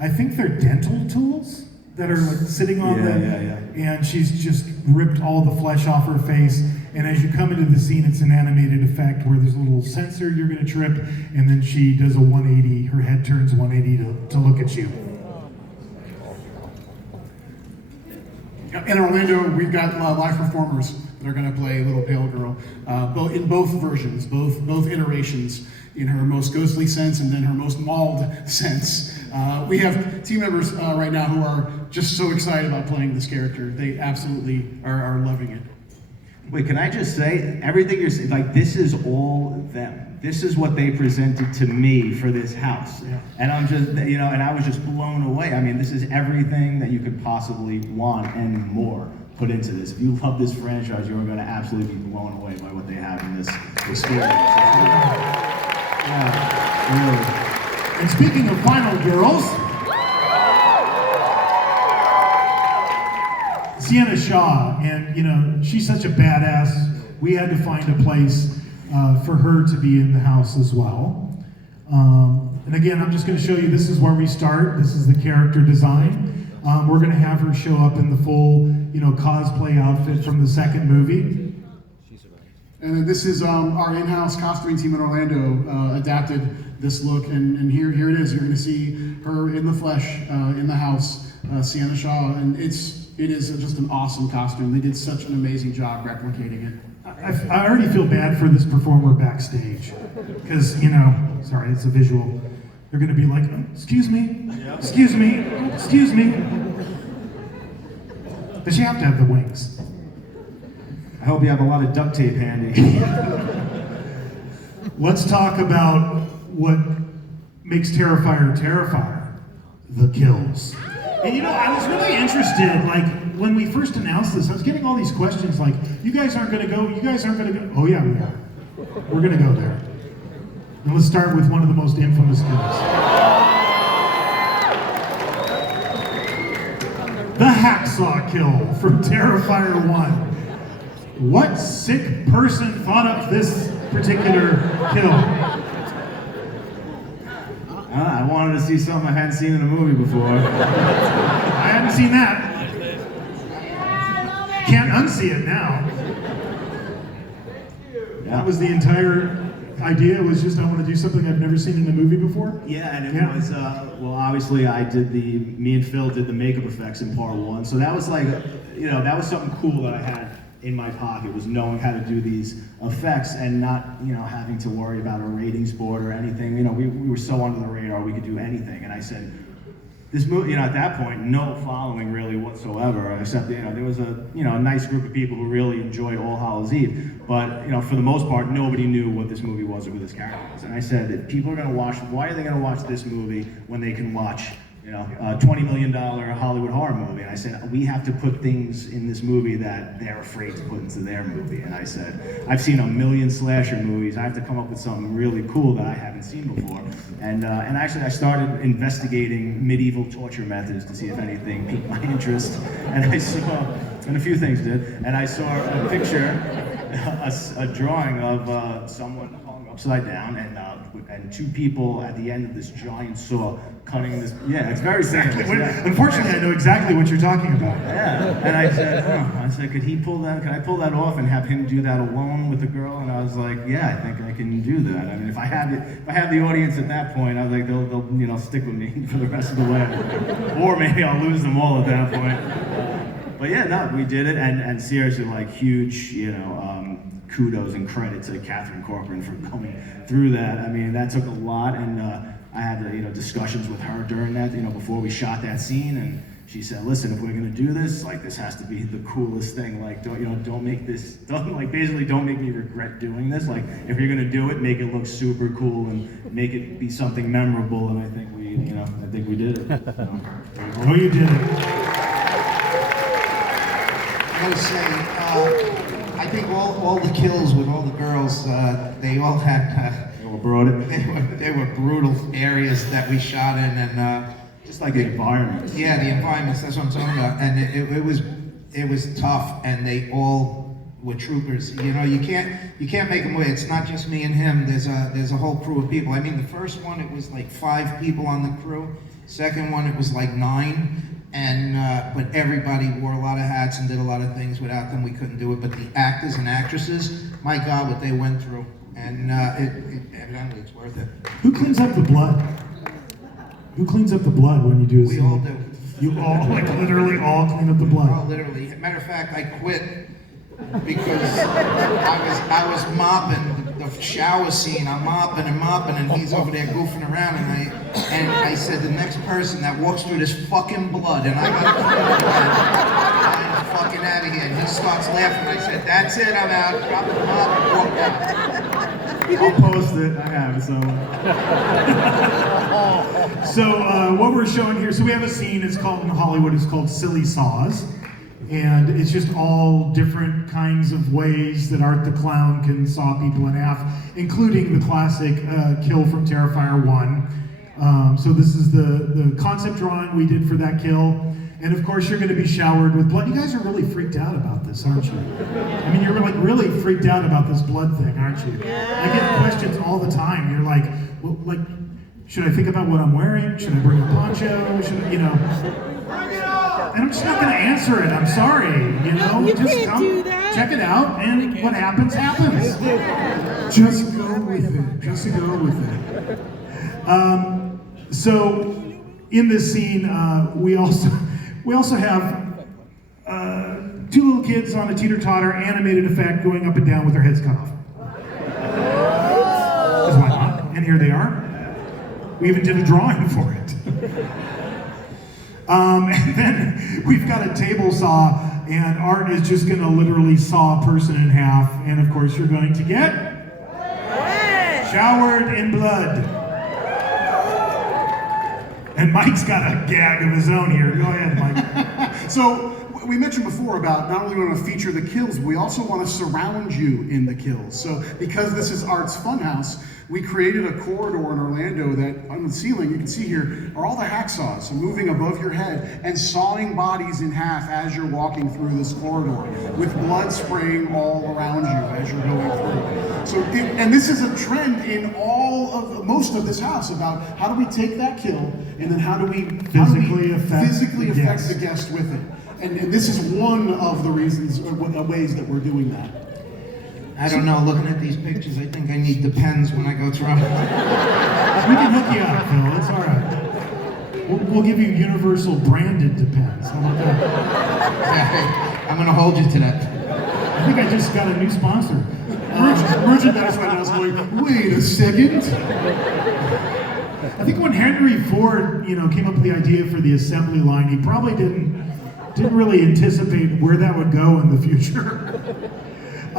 I think they're dental tools that are sitting on and she's just ripped all the flesh off her face, and as you come into the scene, it's an animated effect where there's a little sensor you're going to trip, and then she does a 180, her head turns 180 to look at you. In Orlando, we've got live performers that are going to play Little Pale Girl, in both versions, both iterations, in her most ghostly sense and then her most mauled sense. We have team members right now who are just so excited about playing this character. They absolutely are loving it. Wait, can I just say, everything you're saying, this is all them. This is what they presented to me for this house. Yeah. And I'm just, and I was just blown away. I mean, this is everything that you could possibly want and more put into this. If you love this franchise, you're going to absolutely be blown away by what they have in this experience. Yeah, really. And speaking of final girls, Sienna Shaw, and she's such a badass. We had to find a place for her to be in the house as well. And again, I'm just going to show you, this is where we start. This is the character design. We're going to have her show up in the full, cosplay outfit from the second movie. And then this is our in-house costuming team in Orlando adapted this look, and here it is. You're going to see her in the flesh in the house, Sienna Shaw, and it is just an awesome costume. They did such an amazing job replicating it. I already feel bad for this performer backstage, because sorry, it's a visual. They're going to be like, excuse me, excuse me, excuse me. But you have to have the wings. I hope you have a lot of duct tape handy. Let's talk about what makes Terrifier Terrifier, the kills. And I was really interested, when we first announced this, I was getting all these questions like, you guys aren't gonna go, you guys aren't gonna go. Oh yeah, we are. We're gonna go there. And let's start with one of the most infamous kills. The hacksaw kill from Terrifier 1. What sick person thought up this particular kill? I wanted to see something I hadn't seen in a movie before. I hadn't seen that. Can't unsee it now. That was the entire idea, was just I want to do something I've never seen in a movie before? Yeah, and it was, well, obviously me and Phil did the makeup effects in part 1, so that was like, that was something cool that I had in my pocket, was knowing how to do these effects and not, having to worry about a ratings board or anything. We were so under the radar, we could do anything, and I said, this movie, at that point, no following really whatsoever, except, there was a nice group of people who really enjoyed All Hallows Eve. But, for the most part, nobody knew what this movie was or who this character was. And I said, if people are going to watch, why are they going to watch this movie when they can watch, a $20 million Hollywood horror movie? And I said, we have to put things in this movie that they're afraid to put into their movie. And I said, I've seen a million slasher movies. I have to come up with something really cool that I haven't seen before. And actually, I started investigating medieval torture methods to see if anything piqued my interest. And I saw, and a few things did, and I saw a picture, a drawing of someone hung upside down, and two people at the end of this giant saw cutting this. Yeah, it's very Exactly. yeah. Unfortunately, I know exactly what you're talking about. Yeah, and I said, could I pull that off and have him do that alone with the girl? And I was like, yeah, I think I can do that. I mean, if I have the audience at that point, I was like, they'll stick with me for the rest of the way, or maybe I'll lose them all at that point. But yeah, no, we did it, and seriously, like, huge, kudos and credit to Catherine Corcoran for going through that. I mean, that took a lot, and I had discussions with her during that, before we shot that scene, and she said, listen, if we're gonna do this, like, this has to be the coolest thing. Like, don't make me regret doing this. Like, if you're gonna do it, make it look super cool and make it be something memorable. And I think we did it. So, Oh, you did it. I gotta say, I think all the kills with all the girls, they all had, they were brutal areas that we shot in, and just like the environment. yeah, the environments. That's what I'm talking about. And it was tough, and they all were troopers. You can't make them wait. It's not just me and him. There's a whole crew of people. I mean, the first one, it was like 5 people on the crew. Second one, it was like 9. And but everybody wore a lot of hats and did a lot of things. Without them, we couldn't do it. But the actors and actresses, my God, what they went through, and evidently it's worth it. Who cleans up the blood? Who cleans up the blood when you do a We scene? all do. You all, like, literally all clean up the blood? Oh, literally. Matter of fact, I quit because I was mopping the shower scene. I'm mopping, and he's over there goofing around, and I said, the next person that walks through this fucking blood, and I got I'm fucking out of here. And he starts laughing. I said, that's it, I'm out. Drop the mop and walk out. I'll post it. I have it, so. So what we're showing here, so we have a scene, it's called, in Hollywood, it's called Silly Saws. And it's just all different kinds of ways that Art the Clown can saw people in half, including the classic kill from Terrifier 1. So this is the concept drawing we did for that kill. And of course, you're going to be showered with blood. You guys are really freaked out about this, aren't you? I mean, you're like really freaked out about this blood thing, aren't you? I get questions all the time. You're like, well, like, should I think about what I'm wearing? Should I bring a poncho? Should I, And I'm just not going to answer it. I'm sorry. You just can't come, do that. check it out, and what happens, happens. Just go with it. Just go with it. So, in this scene, we also have 2 little kids on a teeter-totter animated effect going up and down with their heads cut off. Because why not? And here they are. We even did a drawing for it. And then we've got a table saw, and Art is just going to literally saw a person in half. And of course, you're going to get showered in blood. And Mike's got a gag of his own here. Go ahead, Mike. So we mentioned before about not only want to feature the kills, but we also want to surround you in the kills. So because this is Art's Funhouse, we created a corridor in Orlando that on the ceiling, you can see here, are all the hacksaws moving above your head and sawing bodies in half as you're walking through this corridor, with blood spraying all around you as you're going through. So, and this is a trend in most of this house about how do we take that kill and then how do we physically affect the guest with it. And this is one of the reasons, or ways that we're doing that. I don't know, looking at these pictures, I think I need Depends when I go through. We can hook you up, Phil. It's all right. We'll give you universal branded Depends. How about that? Yeah, I'm gonna hold you to that. I think I just got a new sponsor. Merchandise right now is going, wait a second. I think when Henry Ford, came up with the idea for the assembly line, he probably didn't really anticipate where that would go in the future.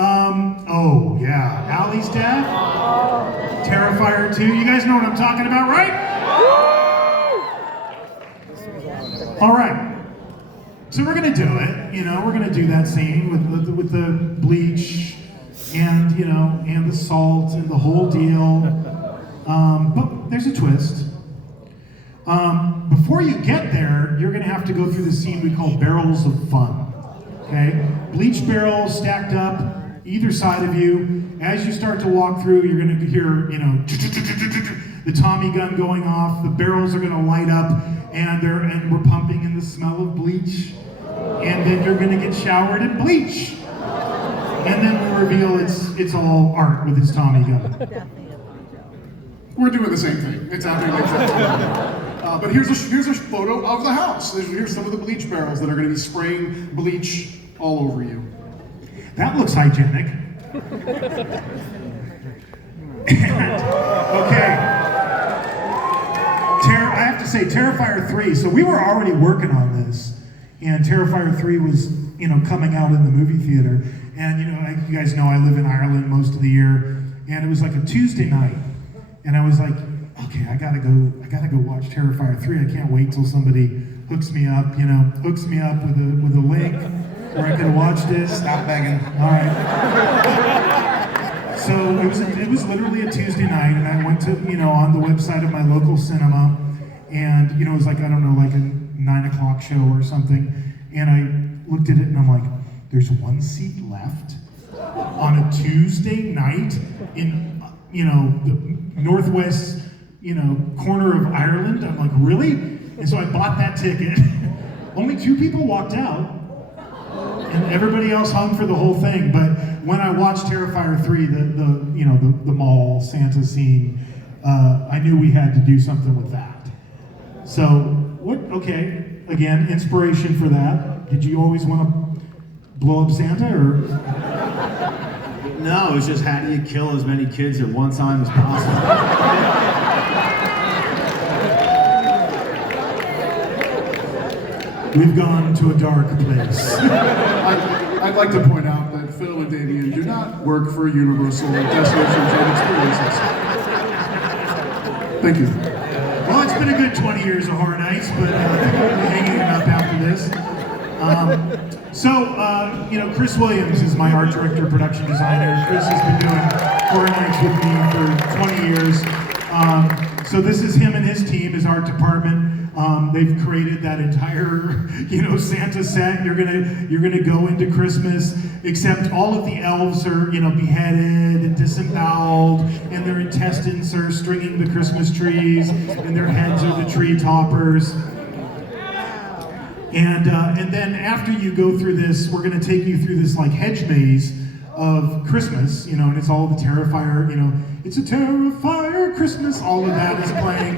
Oh yeah, Allie's dad, Terrifier 2. You guys know what I'm talking about, right? All right. So we're gonna do it. We're gonna do that scene with the bleach and and the salt and the whole deal. But there's a twist. Before you get there, you're gonna have to go through the scene we call barrels of fun. Okay, bleach barrels stacked up either side of you. As you start to walk through, you're gonna hear the Tommy gun going off. The barrels are gonna light up, and we're pumping in the smell of bleach. And then you're gonna get showered in bleach. And then we reveal it's all Art with his Tommy gun. We're doing the same thing. It's happening like that. But here's a photo of the house. Here's some of the bleach barrels that are going to be spraying bleach all over you. That looks hygienic. Okay. I have to say, Terrifier 3. So we were already working on this, and Terrifier 3 was, coming out in the movie theater. And you guys know I live in Ireland most of the year, and it was like a Tuesday night, and I was like, okay, I gotta go watch Terrifier 3. I can't wait till somebody hooks me up with a link where I can watch this. Stop begging. All right. So it was literally a Tuesday night, and I went to on the website of my local cinema, and it was like, I don't know, like a 9 o'clock show or something, and I looked at it and I'm like, there's one seat left on a Tuesday night in the northwest corner of Ireland. I'm like, really? And so I bought that ticket. Only 2 people walked out, and everybody else hung for the whole thing. But when I watched Terrifier 3, the mall Santa scene, I knew we had to do something with that. So okay, again, inspiration for that. Did you always want to blow up Santa, or? No, it's just how do you kill as many kids at one time as possible? We've gone to a dark place. I'd like to point out that Phil and Damien do not work for Universal Destinations and Experiences. Thank you. Well, it's been a good 20 years of Horror Nights, but I think we'll be hanging it up after this. Chris Williams is my art director, production designer. Chris has been doing Horror Nights with me for 20 years. So this is him and his team, his art department. They've created that entire, Santa set. You're gonna go into Christmas, except all of the elves are, beheaded and disemboweled, and their intestines are stringing the Christmas trees, and their heads are the tree toppers. And then after you go through this, we're gonna take you through this like hedge maze of Christmas, and it's all the Terrifier, it's a Terrifier Christmas, all of that is playing,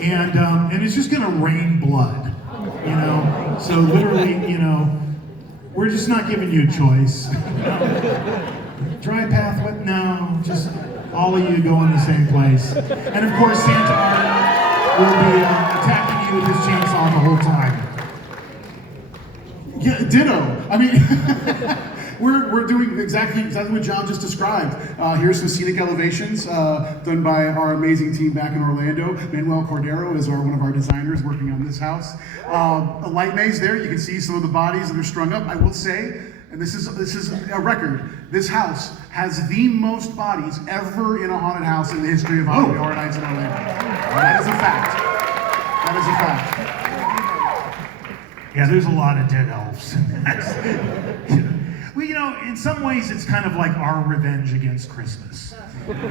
and it's just gonna rain blood, so literally, we're just not giving you a choice. Dry path, what? No, just all of you go in the same place. And of course, Santa Art will be attacking you with his chainsaw the whole time. Yeah, ditto. I mean, we're doing exactly what John just described. Here's some scenic elevations done by our amazing team back in Orlando. Manuel Cordero is one of our designers working on this house. A light maze there. You can see some of the bodies that are strung up. I will say, and this is a record, this house has the most bodies ever in a haunted house in the history of Halloween Horror Nights in Orlando. That is a fact. That is a fact. Yeah, there's a lot of dead elves. Well, you know, in some ways it's kind of like our revenge against Christmas.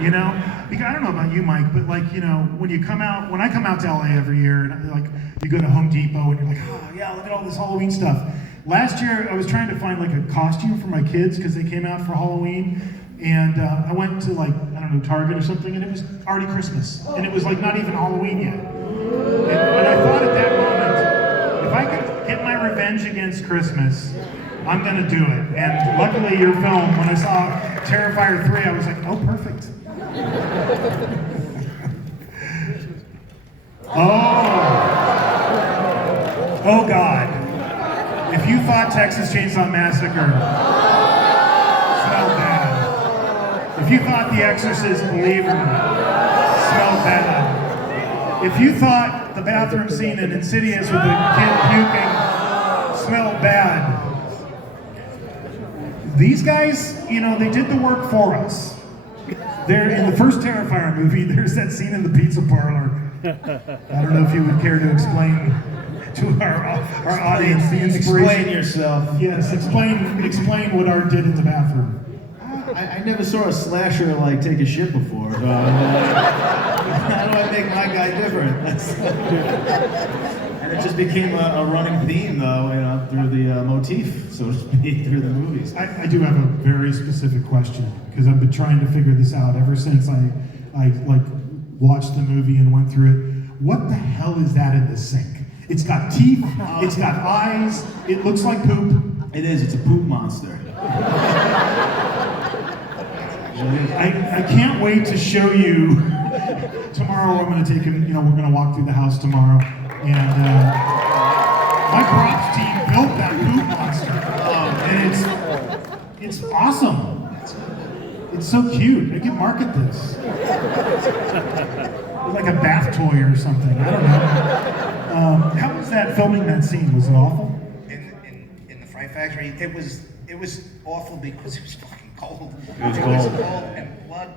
You know? Because I don't know about you, Mike, but like, you know, when I come out to LA every year, and like you go to Home Depot and you're like, oh yeah, look at all this Halloween stuff. Last year I was trying to find like a costume for my kids because they came out for Halloween. And I went to like, I don't know, Target or something, and it was already Christmas. And it was like not even Halloween yet. And I thought at that moment, if I could get my revenge against Christmas, I'm gonna do it. And luckily your film, when I saw Terrifier 3, I was like, oh, perfect. Oh God. If you thought Texas Chainsaw Massacre smelled bad, if you thought The Exorcist Believer smelled bad, if you thought the bathroom scene in Insidious with the kid puking smelled bad, these guys, you know, they did the work for us. There, in the first Terrifier movie, there's that scene in the pizza parlor. I don't know if you would care to explain to our audience the inspiration. Explain yourself. Yes, explain what Art did in the bathroom. I never saw a slasher like take a shit before. How do I make my guy different? And it just became a running theme, though, you know, through the motif, so to speak, through the movies. I do have a very specific question because I've been trying to figure this out ever since I like watched the movie and went through it. What the hell is that in the sink? It's got teeth. It's got eyes. It looks like poop. It is. It's a poop monster. I can't wait to show you tomorrow. I'm going to take him, you know, we're going to walk through the house tomorrow. And my props team built that poop monster. And it's awesome. It's so cute. I can market this. Like a bath toy or something. I don't know. How was that filming that scene? Was it awful? In the Fright Factory, it was awful because it was fucking cold. It was cold. And blood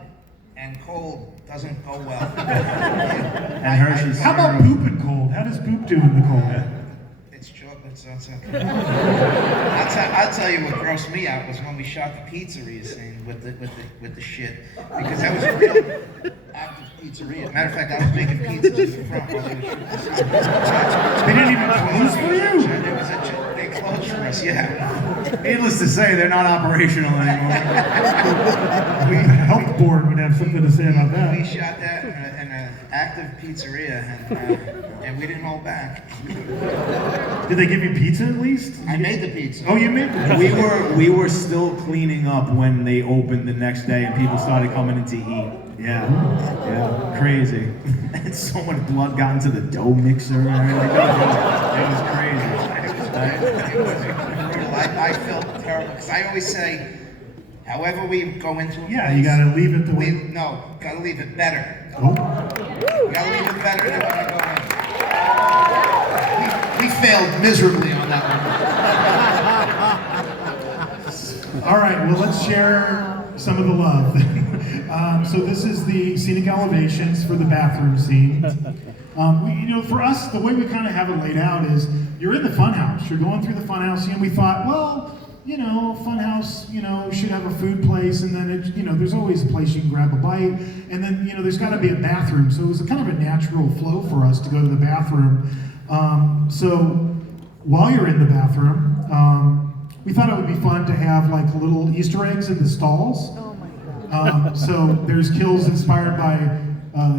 and cold doesn't go well. And Hershey's. How about poop and cold? How does poop do in the cold? It's chocolate, so it's okay. I'll tell you what grossed me out was when we shot the pizzeria scene with the shit, because that was a real active pizzeria. Matter of fact, I was making pizza in the front while they were shooting the scene. They didn't even close for you? They closed for us, yeah. Needless to say, they're not operational anymore. The health board would have something to say about that. We shot that in an active pizzeria, and we didn't hold back. Did they give you pizza at least? I made the pizza. Oh, you made the We were still cleaning up when they opened the next day, and people started coming in to eat. Yeah, crazy. And so much blood got into the dough mixer and everything. It was crazy. It was brutal. I felt terrible because I always say, however we go into a Yeah, you gotta leave it the way. No, gotta leave it better. Oh. Gotta leave it better than when we go in. We failed miserably on that one. All right, well, let's share some of the love. So this is the scenic elevations for the bathroom scene. You know, for us, the way we kind of have it laid out is you're in the funhouse. You're going through the funhouse, and we thought, well, you know, funhouse, you know, should have a food place, and then it, you know, there's always a place you can grab a bite, and then, you know, there's got to be a bathroom. So it was a kind of a natural flow for us to go to the bathroom. So while you're in the bathroom, we thought it would be fun to have like little Easter eggs in the stalls. Oh my God. So there's kills inspired by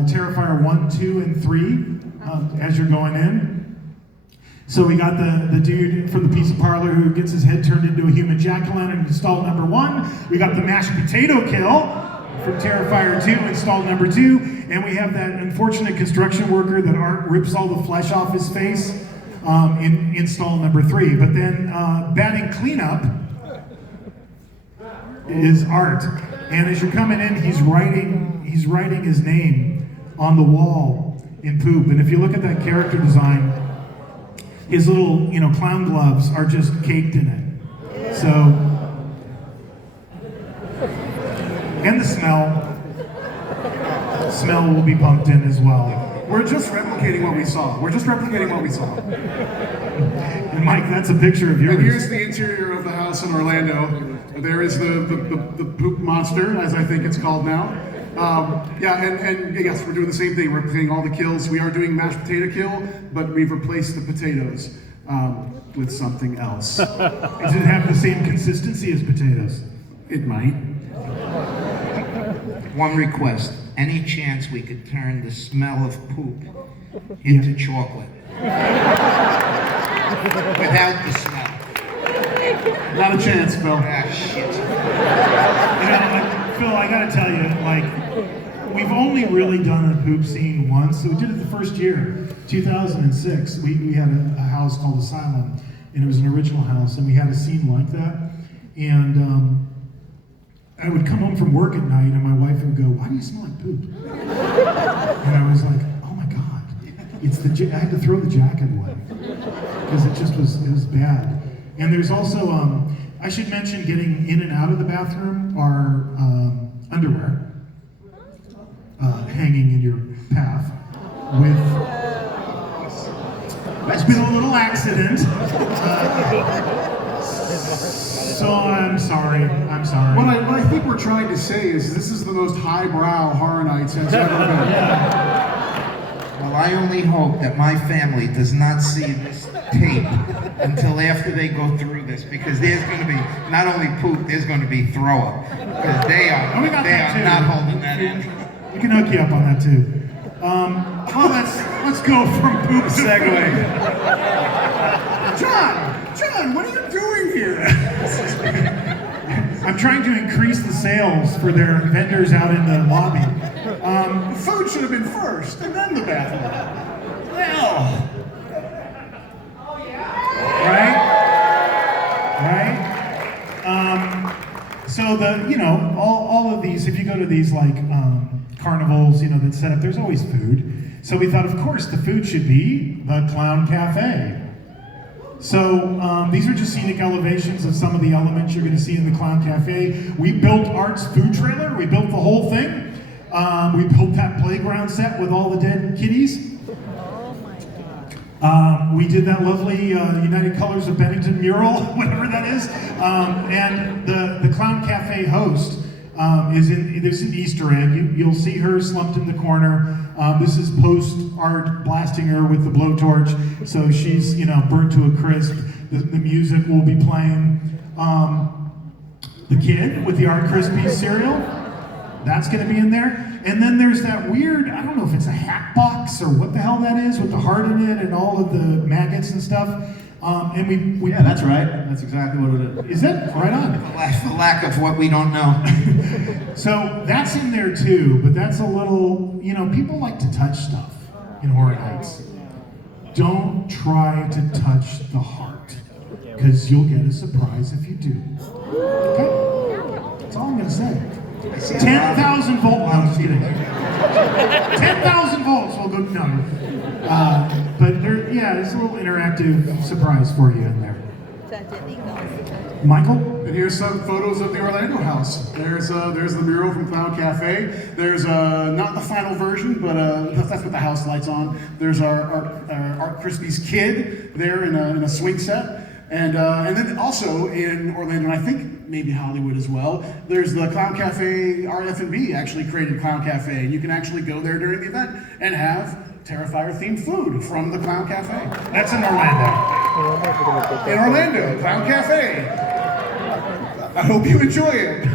Terrifier 1, 2, and 3 as you're going in. So we got the dude from the pizza parlor who gets his head turned into a human jack-o'-lantern in stall number 1. We got the mashed potato kill from Terrifier 2 in stall number 2. And we have that unfortunate construction worker that Art rips all the flesh off his face in stall number 3. But then batting cleanup is art. And as you're coming in, he's writing his name on the wall in poop. And if you look at that character design, his little, clown gloves are just caked in it. So, and the smell will be pumped in as well. We're just replicating what we saw. And Mike, that's a picture of yours. And here's the interior of the house in Orlando. There is the poop monster, as I think it's called now. And yes, we're doing the same thing. We're replicating all the kills. We are doing mashed potato kill, but we've replaced the potatoes with something else. Does it have the same consistency as potatoes? It might. One request, any chance we could turn the smell of poop into chocolate? Without the smell. Not a chance, Phil. Ah, shit. Phil, I gotta tell you, we've only really done a poop scene once. So we did it the first year, 2006. We had a house called Asylum, and it was an original house, and we had a scene like that. And I would come home from work at night, and my wife would go, "Why do you smell like poop?" And I was like, "Oh my God, it's I had to throw the jacket away because it was bad." And there's also, I should mention, getting in and out of the bathroom are underwear hanging in your path It's been a little accident. So I'm sorry. What I think we're trying to say is this is the most highbrow Horror Nights has ever been. Well, I only hope that my family does not see this tape until after they go through this, because there's going to be not only poop, there's going to be throw up, because they are not holding that in. We can hook you up on that too. Well, let's go from poop segue. John, what are you doing here? I'm trying to increase the sales for their vendors out in the lobby. The food should have been first, and then the bathroom. Well, right. So all of these, if you go to these carnivals, that set up, there's always food. So we thought, of course, the food should be the Clown Cafe. So these are just scenic elevations of some of the elements you're going to see in the Clown Cafe. We built Art's food trailer. We built the whole thing. We built that playground set with all the dead kitties. We did that lovely United Colors of Bennington mural, whatever that is. And the Clown Cafe host there's an Easter egg. You'll see her slumped in the corner. This is post-Art blasting her with the blowtorch, so she's burnt to a crisp. The music will be playing. The kid with the Art Krispies cereal, that's going to be in there. And then there's that weird, I don't know if it's a hat box or what the hell that is, with the heart in it and all of the maggots and stuff. And we Yeah, that's right. That's exactly what it is. Is that right on? For lack of what we don't know. So that's in there too, but that's a little, people like to touch stuff in Horror Nights. Don't try to touch the heart, because you'll get a surprise if you do. Okay? That's all I'm going to say. 10,000 volt. No, I'm just kidding. 10,000 volts will go. No. But there's a little interactive surprise for you in there. Michael? And here's some photos of the Orlando house. There's the mural from Clown Cafe. There's not the final version, but that's what the house lights on. There's our Art Krispies kid there in a swing set. And then also in Orlando, and I think maybe Hollywood as well, there's the Clown Cafe. RF&B actually created Clown Cafe. And you can actually go there during the event and have Terrifier themed food from the Clown Cafe. That's in Orlando. In Orlando, Clown Cafe. I hope you enjoy it.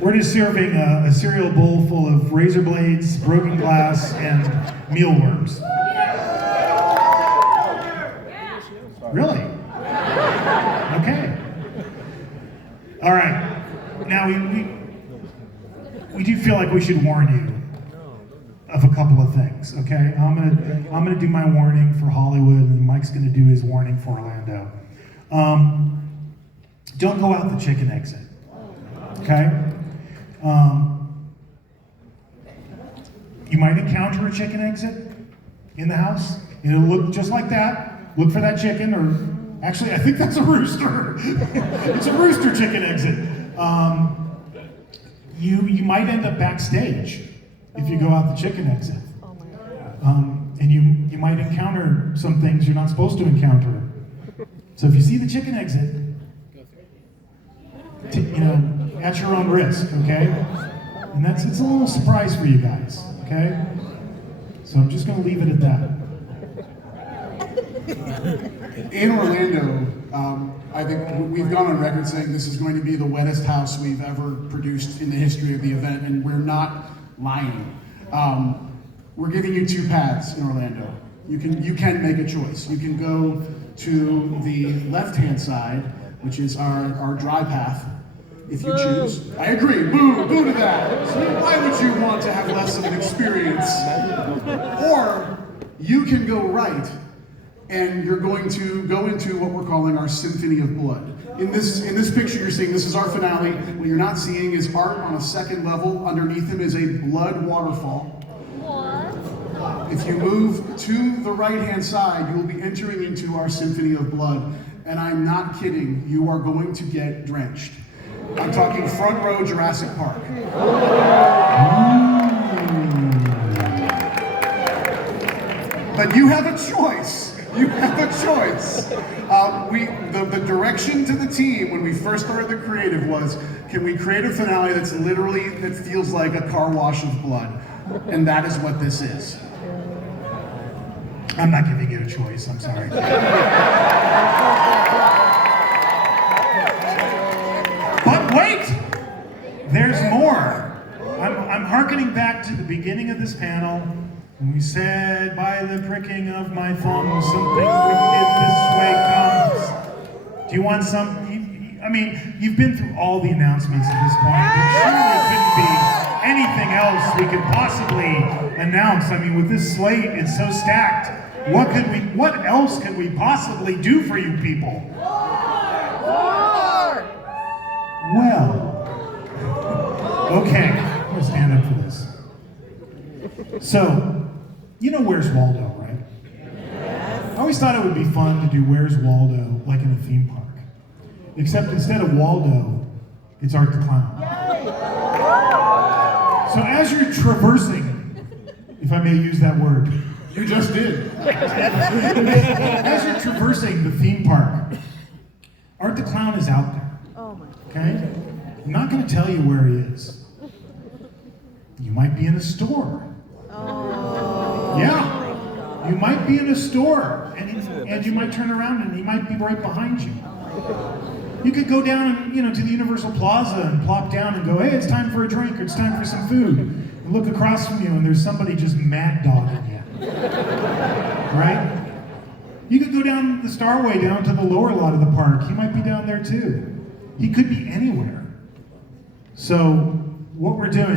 We're just serving a cereal bowl full of razor blades, broken glass, and mealworms. Really? Okay. All right. Now we do feel like we should warn you of a couple of things. Okay. I'm gonna do my warning for Hollywood, and Mike's gonna do his warning for Orlando. don't go out the chicken exit. Okay? You might encounter a chicken exit in the house. It'll look just like that. Look for that chicken, or actually, I think that's a rooster. It's a rooster chicken exit. You might end up backstage if you go out the chicken exit. And you might encounter some things you're not supposed to encounter. So if you see the chicken exit, at your own risk, okay? And it's a little surprise for you guys, okay? So I'm just gonna leave it at that. In Orlando, I think we've gone on record saying this is going to be the wettest house we've ever produced in the history of the event, and we're not lying. We're giving you two paths in Orlando. You can make a choice. You can go to the left-hand side, which is our dry path, if you choose. I agree, boo to that. Why would you want to have less of an experience? Or you can go right, and you're going to go into what we're calling our Symphony of Blood. In this picture you're seeing, this is our finale. What you're not seeing is art on a second level. Underneath him is a blood waterfall. If you move to the right-hand side, you will be entering into our Symphony of Blood. And I'm not kidding, you are going to get drenched. I'm talking front row Jurassic Park. But you have a choice. You have a choice. The direction to the team when we first started the creative was, can we create a finale that feels like a car wash of blood? And that is what this is. I'm not giving you a choice, I'm sorry. But wait! There's more. I'm hearkening back to the beginning of this panel when we said, by the pricking of my thumb, something wicked this way comes. Do you want some? You've been through all the announcements at this point. There surely couldn't be anything else we could possibly announce. With this slate, it's so stacked. What else could we possibly do for you people? Well, okay, I'm gonna stand up for this. So, Where's Waldo, right? I always thought it would be fun to do Where's Waldo like in a theme park. Except instead of Waldo, it's Art the Clown. So as you're traversing, if I may use that word. You just did. As you're traversing the theme park, Art the Clown is out there. Okay? I'm not going to tell you where he is. You might be in a store. Yeah. You might be in a store, and you might turn around and he might be right behind you. You could go down, to the Universal Plaza and plop down and go, hey, it's time for a drink, or it's time for some food. And look across from you and there's somebody just mad dogging you. Right? You could go down the Starway down to the lower lot of the park. He might be down there too. He could be anywhere. So what we're doing